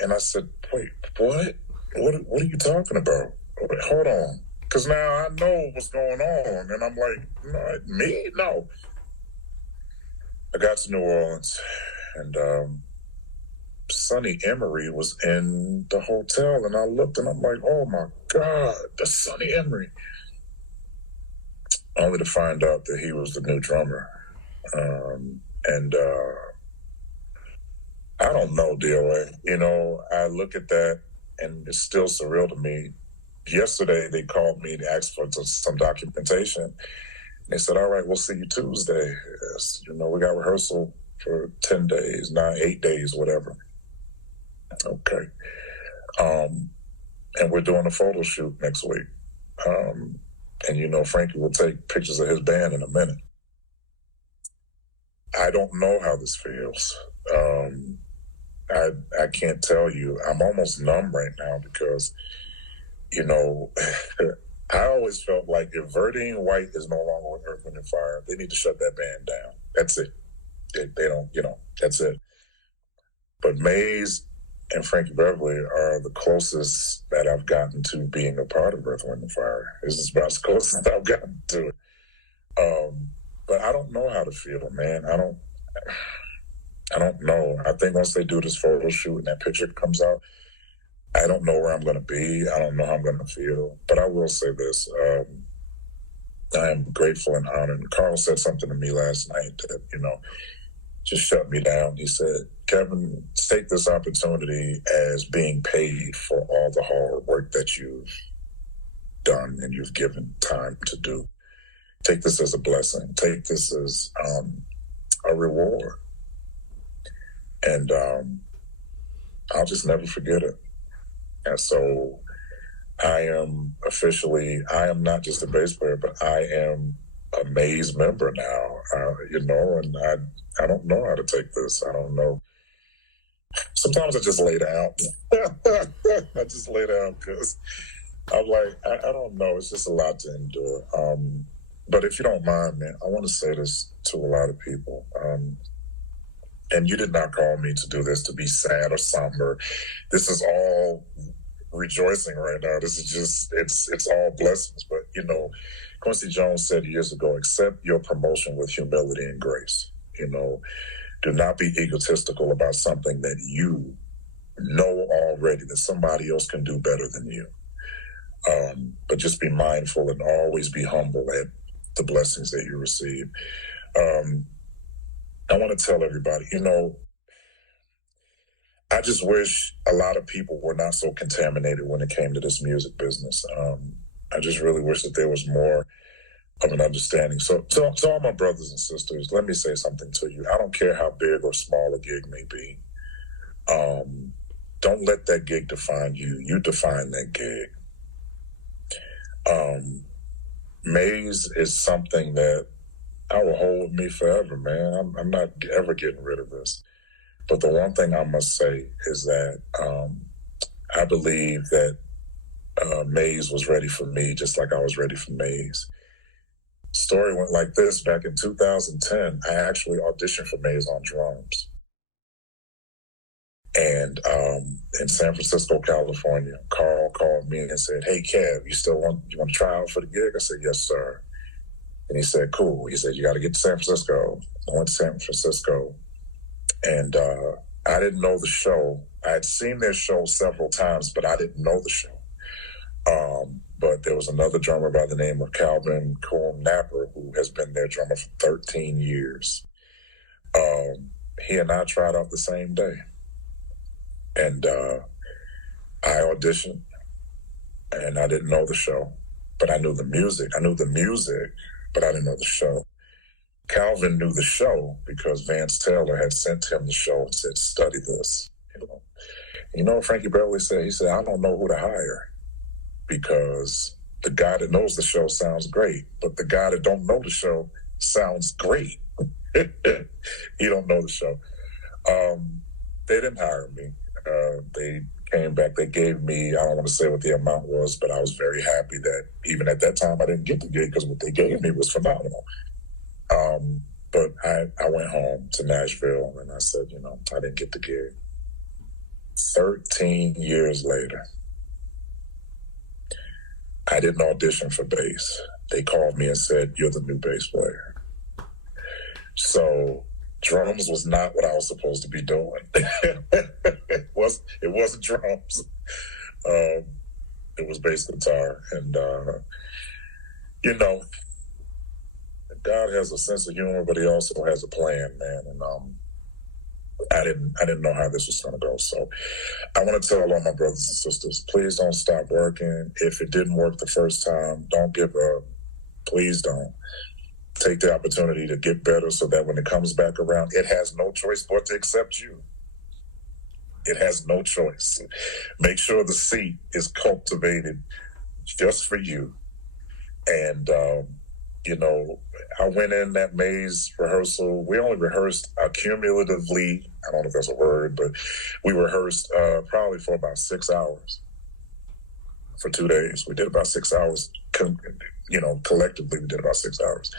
And I said, wait, what? What are you talking about? Hold on. Because now I know what's going on. And I'm like, no, me? No. I got to New Orleans, and Sonny Emery was in the hotel, and I looked, and I'm like, oh, my God, that's Sonny Emery. Only to find out that he was the new drummer. And I don't know, DOA. You know, I look at that, and it's still surreal to me. Yesterday, they called me to ask for some documentation. They said, all right, we'll see you Tuesday. Yes, you know, we got rehearsal for 10 days, 8 days, whatever. Okay. And we're doing a photo shoot next week. And, you know, Frankie will take pictures of his band in a minute. I don't know how this feels. I can't tell you. I'm almost numb right now because, you know, I always felt like if Verdine White is no longer with Earth, Wind, and Fire, they need to shut that band down. That's it. They don't, that's it. But Maze and Frankie Beverly are the closest that I've gotten to being a part of Earth, Wind, and Fire. This is about as close as I've gotten to it. But I don't know how to feel, man. I don't know. I think once they do this photo shoot and that picture comes out, I don't know where I'm going to be. I don't know how I'm going to feel. But I will say this. I am grateful and honored. And Carl said something to me last night that, just shut me down. He said, Kevin, take this opportunity as being paid for all the hard work that you've done and you've given time to do. Take this as a blessing. Take this as a reward. And I'll just never forget it. And so I am not just a bass player, but I am a Maze member now, and I don't know how to take this. I don't know. Sometimes I just lay down. I just lay down because I'm like, I don't know. It's just a lot to endure. But if you don't mind, man, I want to say this to a lot of people. And you did not call me to do this to be sad or somber. This is all rejoicing right now. This is just, it's all blessings. But, Quincy Jones said years ago, accept your promotion with humility and grace. Do not be egotistical about something that you know already that somebody else can do better than you. But just be mindful and always be humble at the blessings that you receive. I want to tell everybody, I just wish a lot of people were not so contaminated when it came to this music business. I just really wish that there was more of an understanding. So to all my brothers and sisters, let me say something to you. I don't care how big or small a gig may be. Don't let that gig define you. You define that gig. Maze is something that I will hold with me forever, man. I'm not ever getting rid of this. But the one thing I must say is that I believe that Maze was ready for me just like I was ready for Maze. Story went like this. Back in 2010, I actually auditioned for Maze on drums. And in San Francisco, California, Carl called me and said, hey, Kev, you want to try out for the gig? I said, yes, sir. And he said, cool. He said, you got to get to San Francisco. I went to San Francisco. And I didn't know the show. I had seen their show several times, but I didn't know the show. But there was another drummer by the name of Calvin Coon Napper who has been their drummer for 13 years. He and I tried out the same day. And I auditioned, and I didn't know the show, but I knew the music. I knew the music, but I didn't know the show. Calvin knew the show because Vance Taylor had sent him the show and said, study this. What Frankie Beverly said? He said, I don't know who to hire because the guy that knows the show sounds great, but the guy that don't know the show sounds great. He don't know the show. They didn't hire me. They came back. They gave me, I don't want to say what the amount was, but I was very happy that even at that time I didn't get the gig because what they gave me was phenomenal. But I went home to Nashville and I said, I didn't get the gig. 13 years later, I didn't audition for bass. They called me and said, you're the new bass player. So drums was not what I was supposed to be doing. It wasn't drums. It was bass guitar. And, God has a sense of humor, but he also has a plan, man. And I didn't know how this was going to go. So I want to tell all my brothers and sisters, please don't stop working. If it didn't work the first time, don't give up. Please don't. Take the opportunity to get better so that when it comes back around, it has no choice but to accept you. It has no choice. Make sure the seat is cultivated just for you. And, I went in that Maze rehearsal. We only rehearsed cumulatively, I don't know if that's a word, but we rehearsed probably for about 6 hours. for 2 days. We did about 6 hours. Collectively, we did about 6 hours.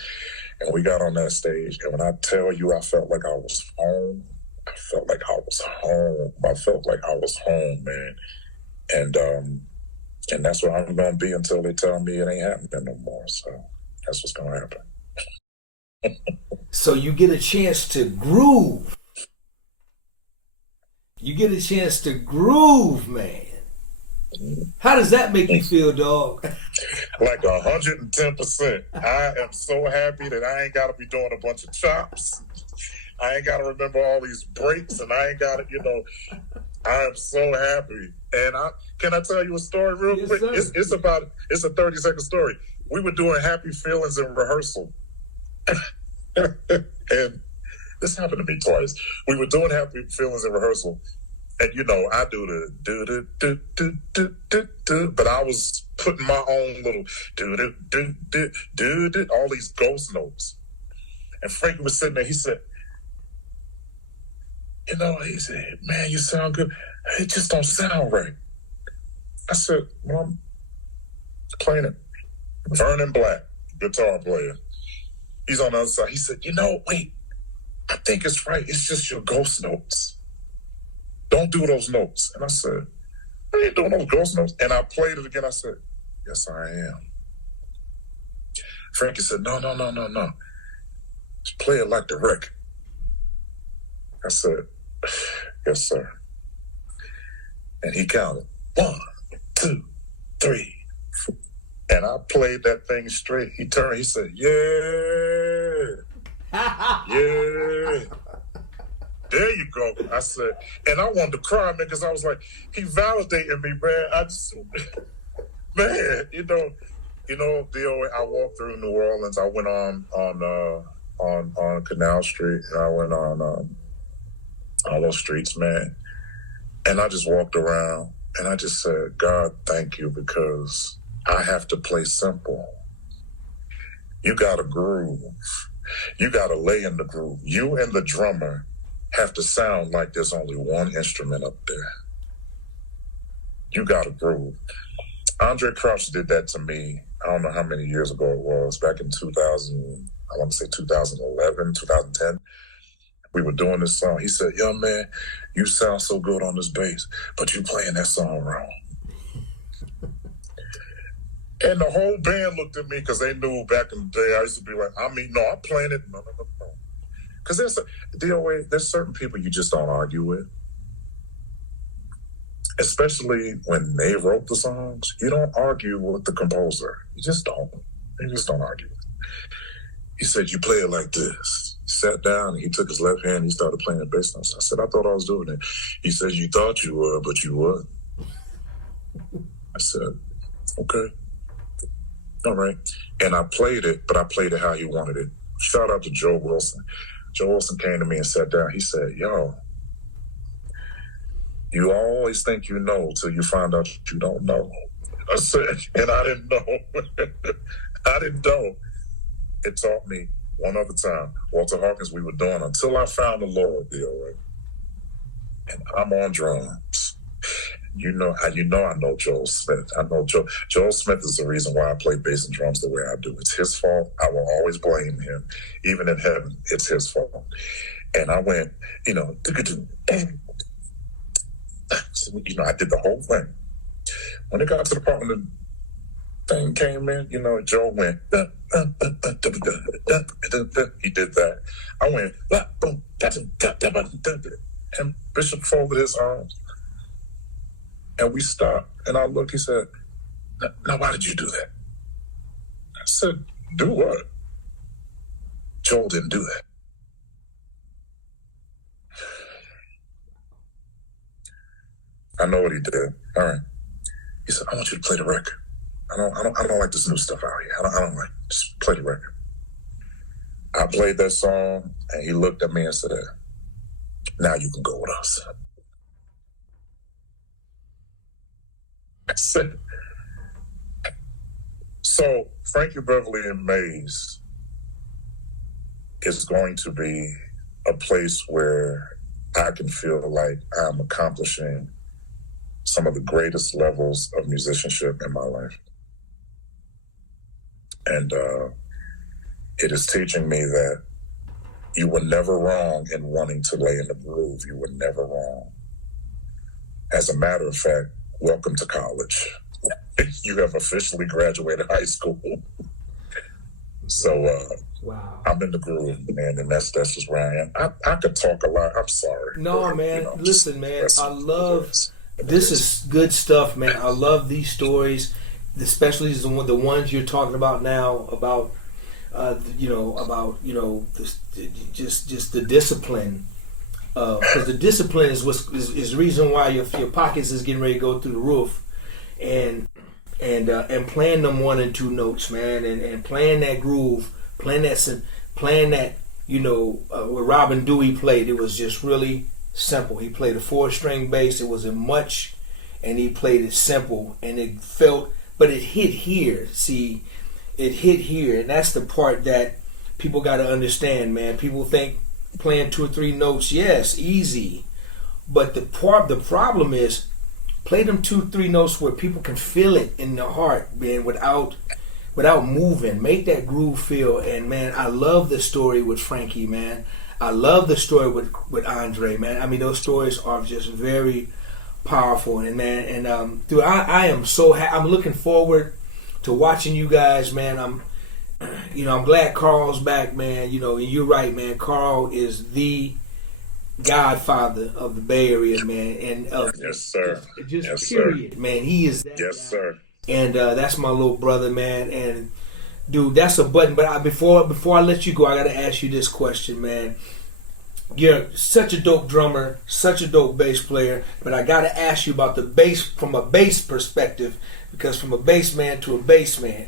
And we got on that stage, and when I tell you I felt like I was home, I felt like I was home, man. And that's where I'm going to be until they tell me it ain't happening no more. So that's what's going to happen. So you get a chance to groove. You get a chance to groove, man. How does that make you feel, dog? Like 110%. I am so happy that I ain't got to be doing a bunch of chops. I ain't got to remember all these breaks, and I ain't got to, I am so happy. And can I tell you a story real quick? It's a 30-second story. We were doing Happy Feelings in rehearsal. And this happened to me twice. We were doing Happy Feelings in rehearsal. And I do the do, but I was putting my own little do, all these ghost notes. And Frankie was sitting there. He said, man, you sound good. It just don't sound right. I said, well, I'm playing it. Vernon Black, guitar player. He's on the other side. He said, wait, I think it's right. It's just your ghost notes. Don't do those notes. And I said, I ain't doing those ghost notes. And I played it again. I said, yes, I am. Frankie said, no. Just play it like the record. I said, yes, sir. And he counted 1, 2, 3, 4. And I played that thing straight. He turned, he said, yeah. Yeah. There you go. I said, and I wanted to cry, man, because I was like, he validated me, man. DOA, I walked through New Orleans. I went on Canal Street, and I went on all those streets, man. And I just walked around, and I just said, God, thank you, because I have to play simple. You got to groove. You got to lay in the groove. You and the drummer have to sound like there's only one instrument up there. You got to groove. Andre Crouch did that to me, I don't know how many years ago it was, back in 2000, I want to say 2011, 2010. We were doing this song. He said, young man, you sound so good on this bass, but you playing that song wrong. And the whole band looked at me because they knew back in the day I used to be like, I'm playing it. No. Because there's certain people you just don't argue with. Especially when they wrote the songs. You don't argue with the composer. You just don't. You just don't argue. He said, you play it like this. He sat down and he took his left hand and he started playing the bass notes. I said, I thought I was doing it. He said, you thought you were, but you weren't. I said, okay. All right. And I played it, but I played it how he wanted it. Shout out to Joe Wilson. Joe Wilson came to me and sat down. He said, yo, you always think you know till you find out you don't know. I said, and I didn't know. I didn't know. It taught me one other time. Walter Hawkins, we were doing Until I Found the Lord, DOA. And I'm on drums. I know Joel Smith. I know Joel Smith is the reason why I play bass and drums the way I do. It's his fault. I will always blame him. Even in heaven, it's his fault. And I went, I did the whole thing. When it got to the part when the thing came in, Joe went, he did that. I went, and Bishop folded his arms. And we stopped, and I looked, he said, now why did you do that? I said, do what? Joel didn't do that. I know what he did. All right. He said, I want you to play the record. I don't like this new stuff out here. I don't like it. Just play the record. I played that song, and he looked at me and said, now you can go with us. I said, so Frankie Beverly and Maze is going to be a place where I can feel like I'm accomplishing some of the greatest levels of musicianship in my life. And it is teaching me that you were never wrong in wanting to lay in the groove. You were never wrong. As a matter of fact, welcome to college. You have officially graduated high school. So wow. I'm in the groove, man, and that's just where I am. I could talk a lot. I'm sorry. No, man. Listen, man. I love this is good stuff, man. I love these stories, especially the ones you're talking about now about just the discipline. Because the discipline is the reason why your pockets is getting ready to go through the roof, and playing them 1 and 2 notes, man, and playing that groove, playing that what Robin Dewey played. It was just really simple. He played a 4-string bass. It wasn't much, and he played it simple, and it felt, but it hit here. See, it hit here, and that's the part that people got to understand, man. People think playing 2 or 3 notes, yes, easy, but the problem is play them 2 or 3 notes where people can feel it in their heart, man, without moving. Make that groove feel. And man, I love the story with Frankie, man. I love the story with Andre, man. I mean, those stories are just very powerful, and man, and dude, I am so I'm looking forward to watching you guys, man. I'm glad Carl's back, man. And you're right, man. Carl is the godfather of the Bay Area, man, and yes, sir. Just yes, period, sir. man. He is that yes, guy. Sir. And that's my little brother, man. And dude, that's a button. But before I let you go, I gotta ask you this question, man. You're such a dope drummer, such a dope bass player, but I gotta ask you about the bass from a bass perspective, because from a bass man to a bass man,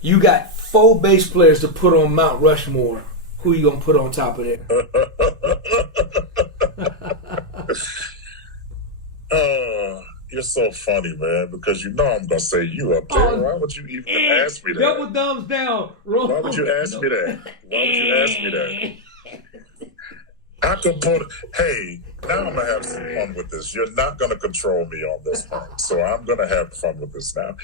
you got 4 bass players to put on Mount Rushmore. Who you gonna put on top of there? You're so funny, man, because I'm gonna say you up there. Why would you even ask me that? Double thumbs down. Why would you ask me that? Why would you ask me that? I could hey, now I'm gonna have some fun with this. You're not gonna control me on this part, so I'm gonna have fun with this now.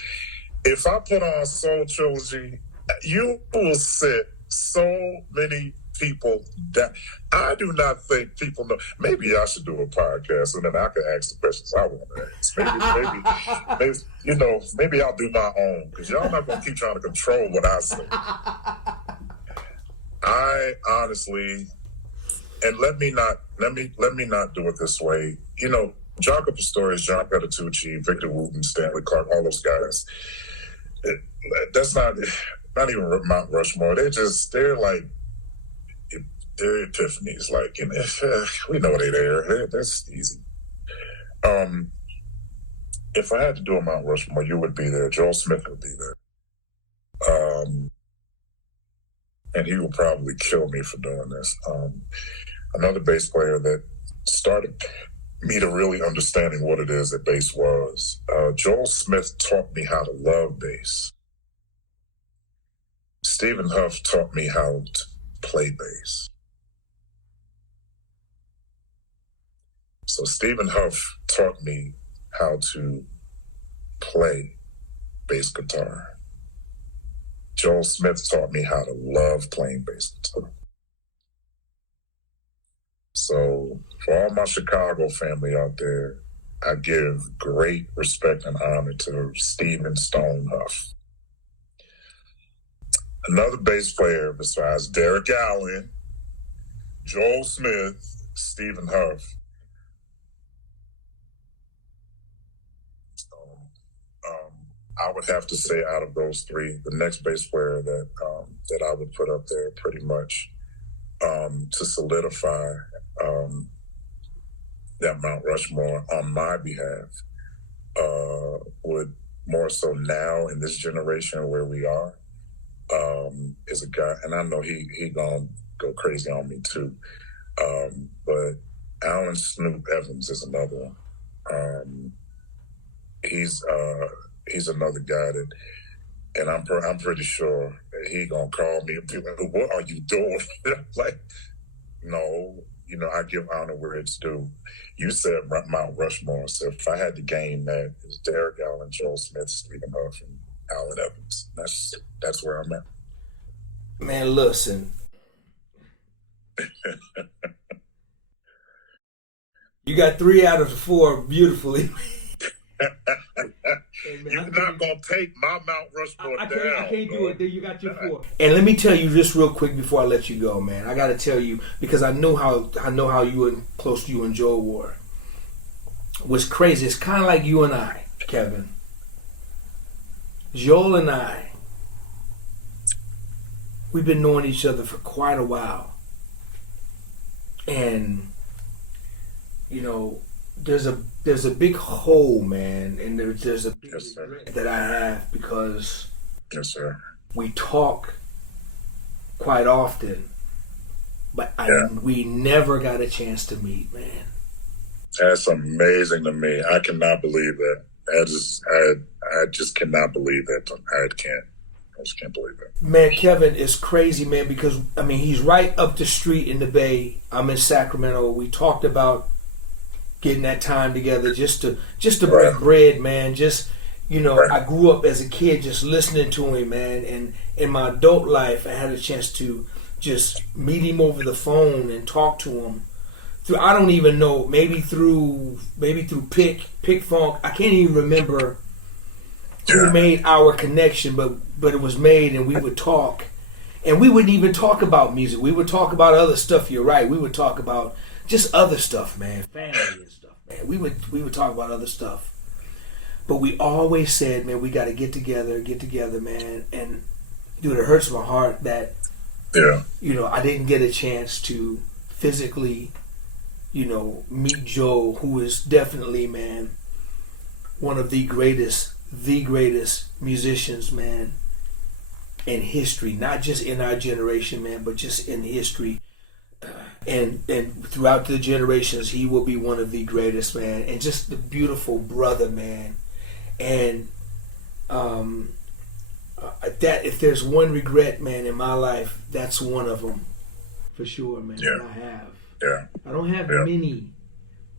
If I put on Soul Trilogy, you will sit so many people that I do not think people know. Maybe I should do a podcast and then I can ask the questions I want to ask. Maybe I'll do my own, because y'all not gonna keep trying to control what I say. I honestly, and let me not do it this way. Jaco Pastorius, John Petitucci, Victor Wooten, Stanley Clarke, all those guys. That's not even Mount Rushmore. They're like, they're epiphanies. Like, we know they're there. That's easy. If I had to do a Mount Rushmore, you would be there. Joel Smith would be there. And he will probably kill me for doing this. Another bass player that started me to really understanding what it is that bass was. Joel Smith taught me how to love bass. Stephen Huff taught me how to play bass. So Stephen Huff taught me how to play bass guitar. Joel Smith taught me how to love playing bass guitar. So for all my Chicago family out there, I give great respect and honor to Stephen Stone Huff. Another bass player besides Derek Allen, Joel Smith, Stephen Huff. I would have to say, out of those 3, the next bass player that I would put up there pretty much to solidify that Mount Rushmore on my behalf would more so now in this generation where we are is a guy, and I know he gonna go crazy on me too, but Alan Snoop Evans is another one. He's another guy that, and I'm pretty sure that he gonna call me and be like, "What are you doing?" Like, no, I give honor where it's due. You said Mount Rushmore, so if I had to game that, it's Derek Allen, Joel Smith, Stephen Huff, and Allen Evans. That's where I'm at. Man, listen. You got 3 out of the 4 beautifully. Hey, man, You're not gonna take my Mount Rushmore down. I can't do it. Then you got your 4. And let me tell you just real quick before I let you go, man. I got to tell you because I know how you and close to you and Joel were. What's crazy? It's kind of like you and I, Kevin. Joel and I. We've been knowing each other for quite a while, and there's a big hole, man, and there's a big regret that I have because yes, sir. We talk quite often, but we never got a chance to meet, man. That's amazing to me. I cannot believe that. I just cannot believe that. I just can't believe it. Man, Kevin is crazy, man, because he's right up the street in the Bay. I'm in Sacramento. We talked about getting that time together just to break bread, man. I grew up as a kid just listening to him, man, and in my adult life I had a chance to just meet him over the phone and talk to him. I don't even know, maybe through Pick Funk. I can't even remember who made our connection, but it was made, and we would talk. And we wouldn't even talk about music. We would talk about other stuff, you're right. We would talk about just other stuff, man. Family and stuff, man. We would talk about other stuff. But we always said, man, we got to get together, man. And, dude, it hurts my heart that, I didn't get a chance to physically, meet Joe, who is definitely, man, one of the greatest musicians, man, in history. Not just in our generation, man, but just in history. And throughout the generations, he will be one of the greatest, man. And just the beautiful brother, man. And that if there's one regret, man, in my life, that's one of them, for sure, man. Yeah. That I have. Yeah. I don't have many,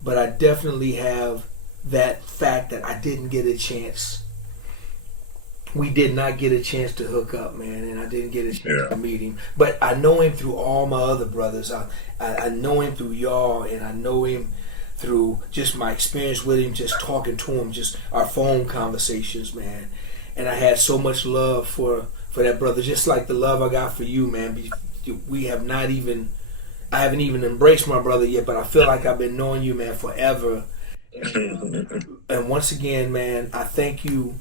but I definitely have that fact that I didn't get a chance. We did not get a chance to hook up, man, and I didn't get a chance to meet him. But I know him through all my other brothers. I know him through y'all, and I know him through just my experience with him, just talking to him, just our phone conversations, man. And I had so much love for that brother, just like the love I got for you, man. I haven't even embraced my brother yet, but I feel like I've been knowing you, man, forever. And once again, man, I thank you.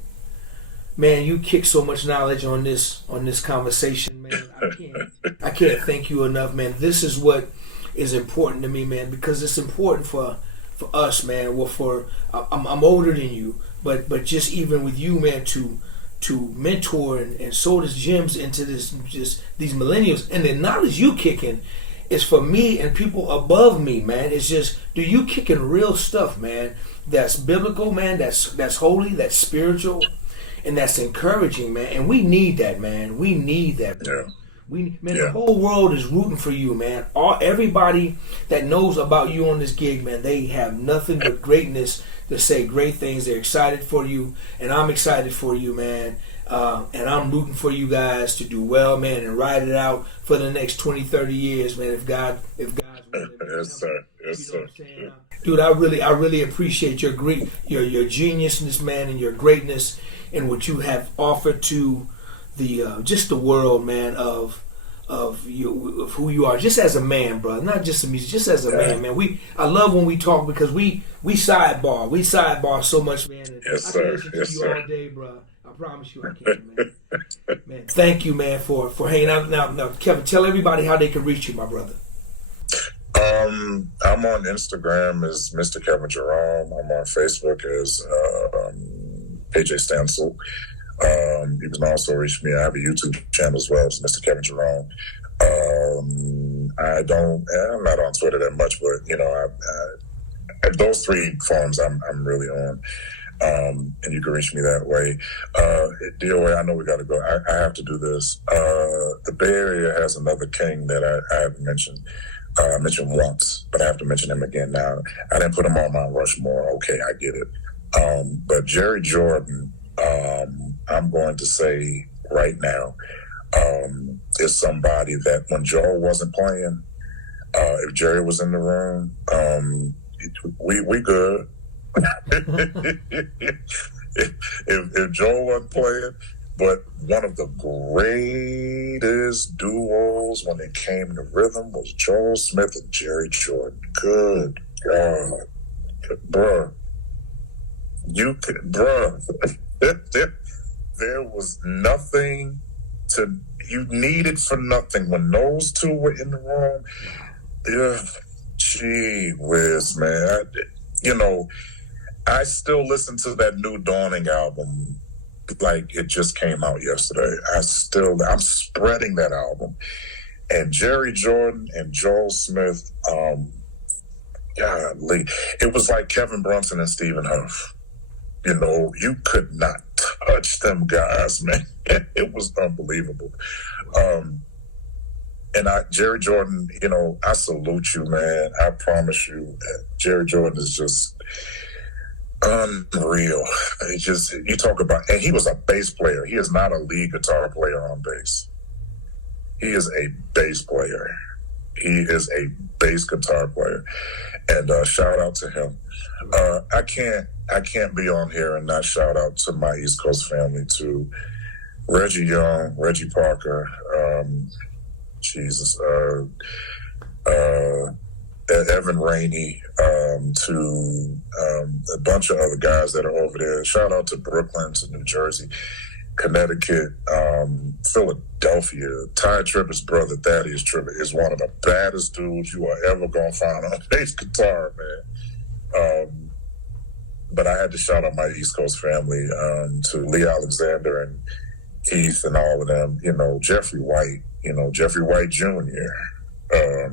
Man, you kick so much knowledge on this conversation, man. I can't thank you enough, man. This is what is important to me, man, because it's important for us, man. Well, I'm older than you, but just even with you, man, to mentor and sow this gems into these millennials, and the knowledge you kicking is for me and people above me, man. It's just, you kicking real stuff, man. That's biblical, man. That's holy. That's spiritual, and that's encouraging, man. And we need that, man. We need that, man. The whole world is rooting for you, man. Everybody that knows about you on this gig, man, they have nothing but greatness to say, great things. They're excited for you, and I'm excited for you, man. And I'm rooting for you guys to do well, man, and ride it out for the next 20, 30 years, man. If God's willing. Yes, sir. Yes, sir. Dude, I really appreciate your geniusness, man, and your greatness, and what you have offered to the just the world, man, of who you are, just as a man, bro. Not just a musician, just as a man, man. I love when we talk because we sidebar so much, man. And yes, I sir. can listen to you all day, bro. I promise you I can, man. Man, thank you, man, for hanging out. Now, Kevin, tell everybody how they can reach you, my brother. I'm on Instagram as Mr. Kevin Jerome. I'm on Facebook as AJ Stancil. You can also reach me. I have a YouTube channel as well as Mr. Kevin Jerome. I'm not on Twitter that much, but those 3 forms I'm really on. And you can reach me that way. DOA, I know we got to go. I have to do this. The Bay Area has another king that I haven't mentioned. I mentioned once, but I have to mention him again now. I didn't put him on Mount Rushmore. Okay, I get it. But Jerry Jordan, I'm going to say right now, is somebody that when Joel wasn't playing, if Jerry was in the room, we good. if Joel wasn't playing, but one of the greatest duos when it came to rhythm was Joel Smith and Jerry Jordan. Good God, bruh. There was nothing you needed for nothing when those two were in the room. Yeah, gee whiz, man. I still listen to that New Dawning album like it just came out yesterday. I'm spreading that album. And Jerry Jordan and Joel Smith, golly, it was like Kevin Brunson and Stephen Huff. You could not touch them guys, man. It was unbelievable. Jerry Jordan, I salute you, man. I promise you, Jerry Jordan is just unreal. You talk about, and he was a bass player. He is not a lead guitar player on bass. He is a bass player. He is a bass guitar player. And shout out to him. I can't be on here and not shout out to my East Coast family, to Reggie Young, Reggie Parker, Evan Rainey, to a bunch of other guys that are over there. Shout out to Brooklyn, to New Jersey, Connecticut, Philadelphia. Ty Trippett's brother, Thaddeus Trippett, is one of the baddest dudes you are ever going to find on bass guitar, man. But I had to shout out my East Coast family, to Lee Alexander and Keith and all of them. Jeffrey White, Jeffrey White Jr.,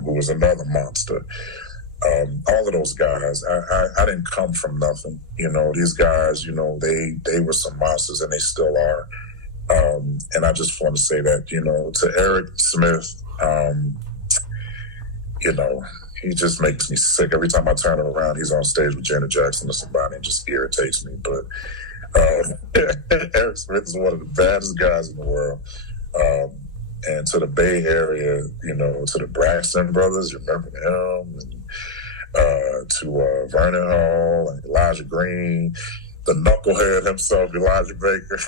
who was another monster. All of those guys, I didn't come from nothing. These guys, they were some monsters, and they still are. And I just want to say that, to Eric Smith, he just makes me sick. Every time I turn him around, he's on stage with Janet Jackson or somebody, and just irritates me. But Eric Smith is one of the baddest guys in the world. And to the Bay Area, to the Braxton brothers, you remember them, and to Vernon Hall and Elijah Green, the knucklehead himself, Elijah Baker.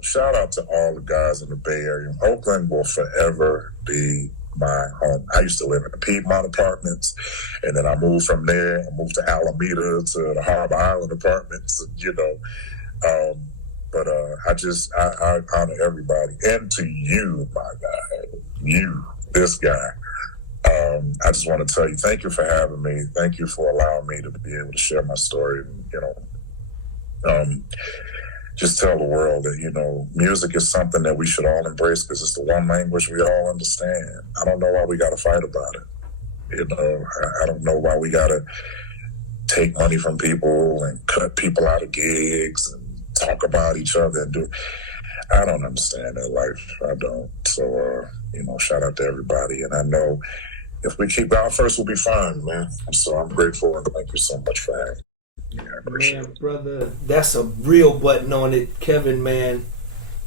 Shout out to all the guys in the Bay Area. Oakland will forever be my home. I used to live in the Piedmont Apartments, and then I moved from there. I moved to Alameda, to the Harbor Island Apartments, But I honor everybody. And to you, my guy, this guy, I just want to tell you, thank you for having me. Thank you for allowing me to be able to share my story. And, just tell the world that, music is something that we should all embrace, because it's the one language we all understand. I don't know why we got to fight about it. I don't know why we got to take money from people and cut people out of gigs and talk about each other and I don't understand that life. I don't. So, shout out to everybody. And I know if we keep God first, we'll be fine, man. So I'm grateful, and thank you so much for having me. Yeah, I appreciate it. Brother, that's a real button on it. Kevin, man,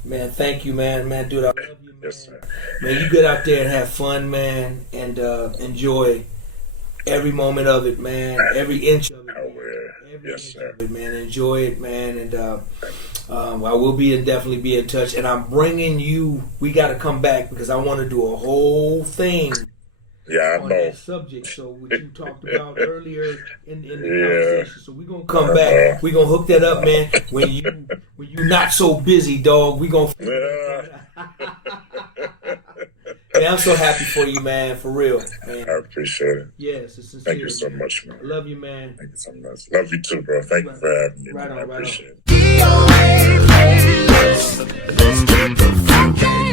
thank you, man, dude, I love you, man. Yes, sir. Man, you get out there and have fun, man, and enjoy every moment of it, man, every inch of it. Yes, sir. Man, enjoy it, man, and I will definitely be in touch. And I'm bringing you. We got to come back, because I want to do a whole thing. Yeah, I on know that subject. So what you talked about earlier in the conversation. So we're gonna come back. We're gonna hook that up, man. When you not so busy, dog. We gonna. Man, I'm so happy for you, man. For real, man. I appreciate it. Yes, it's sincere. Thank you so much, man. I love you, man. Thank you so much. Love you too, bro. Thank you for having me. Right on, I right appreciate on. it. DOA playlist. Let's get the funky.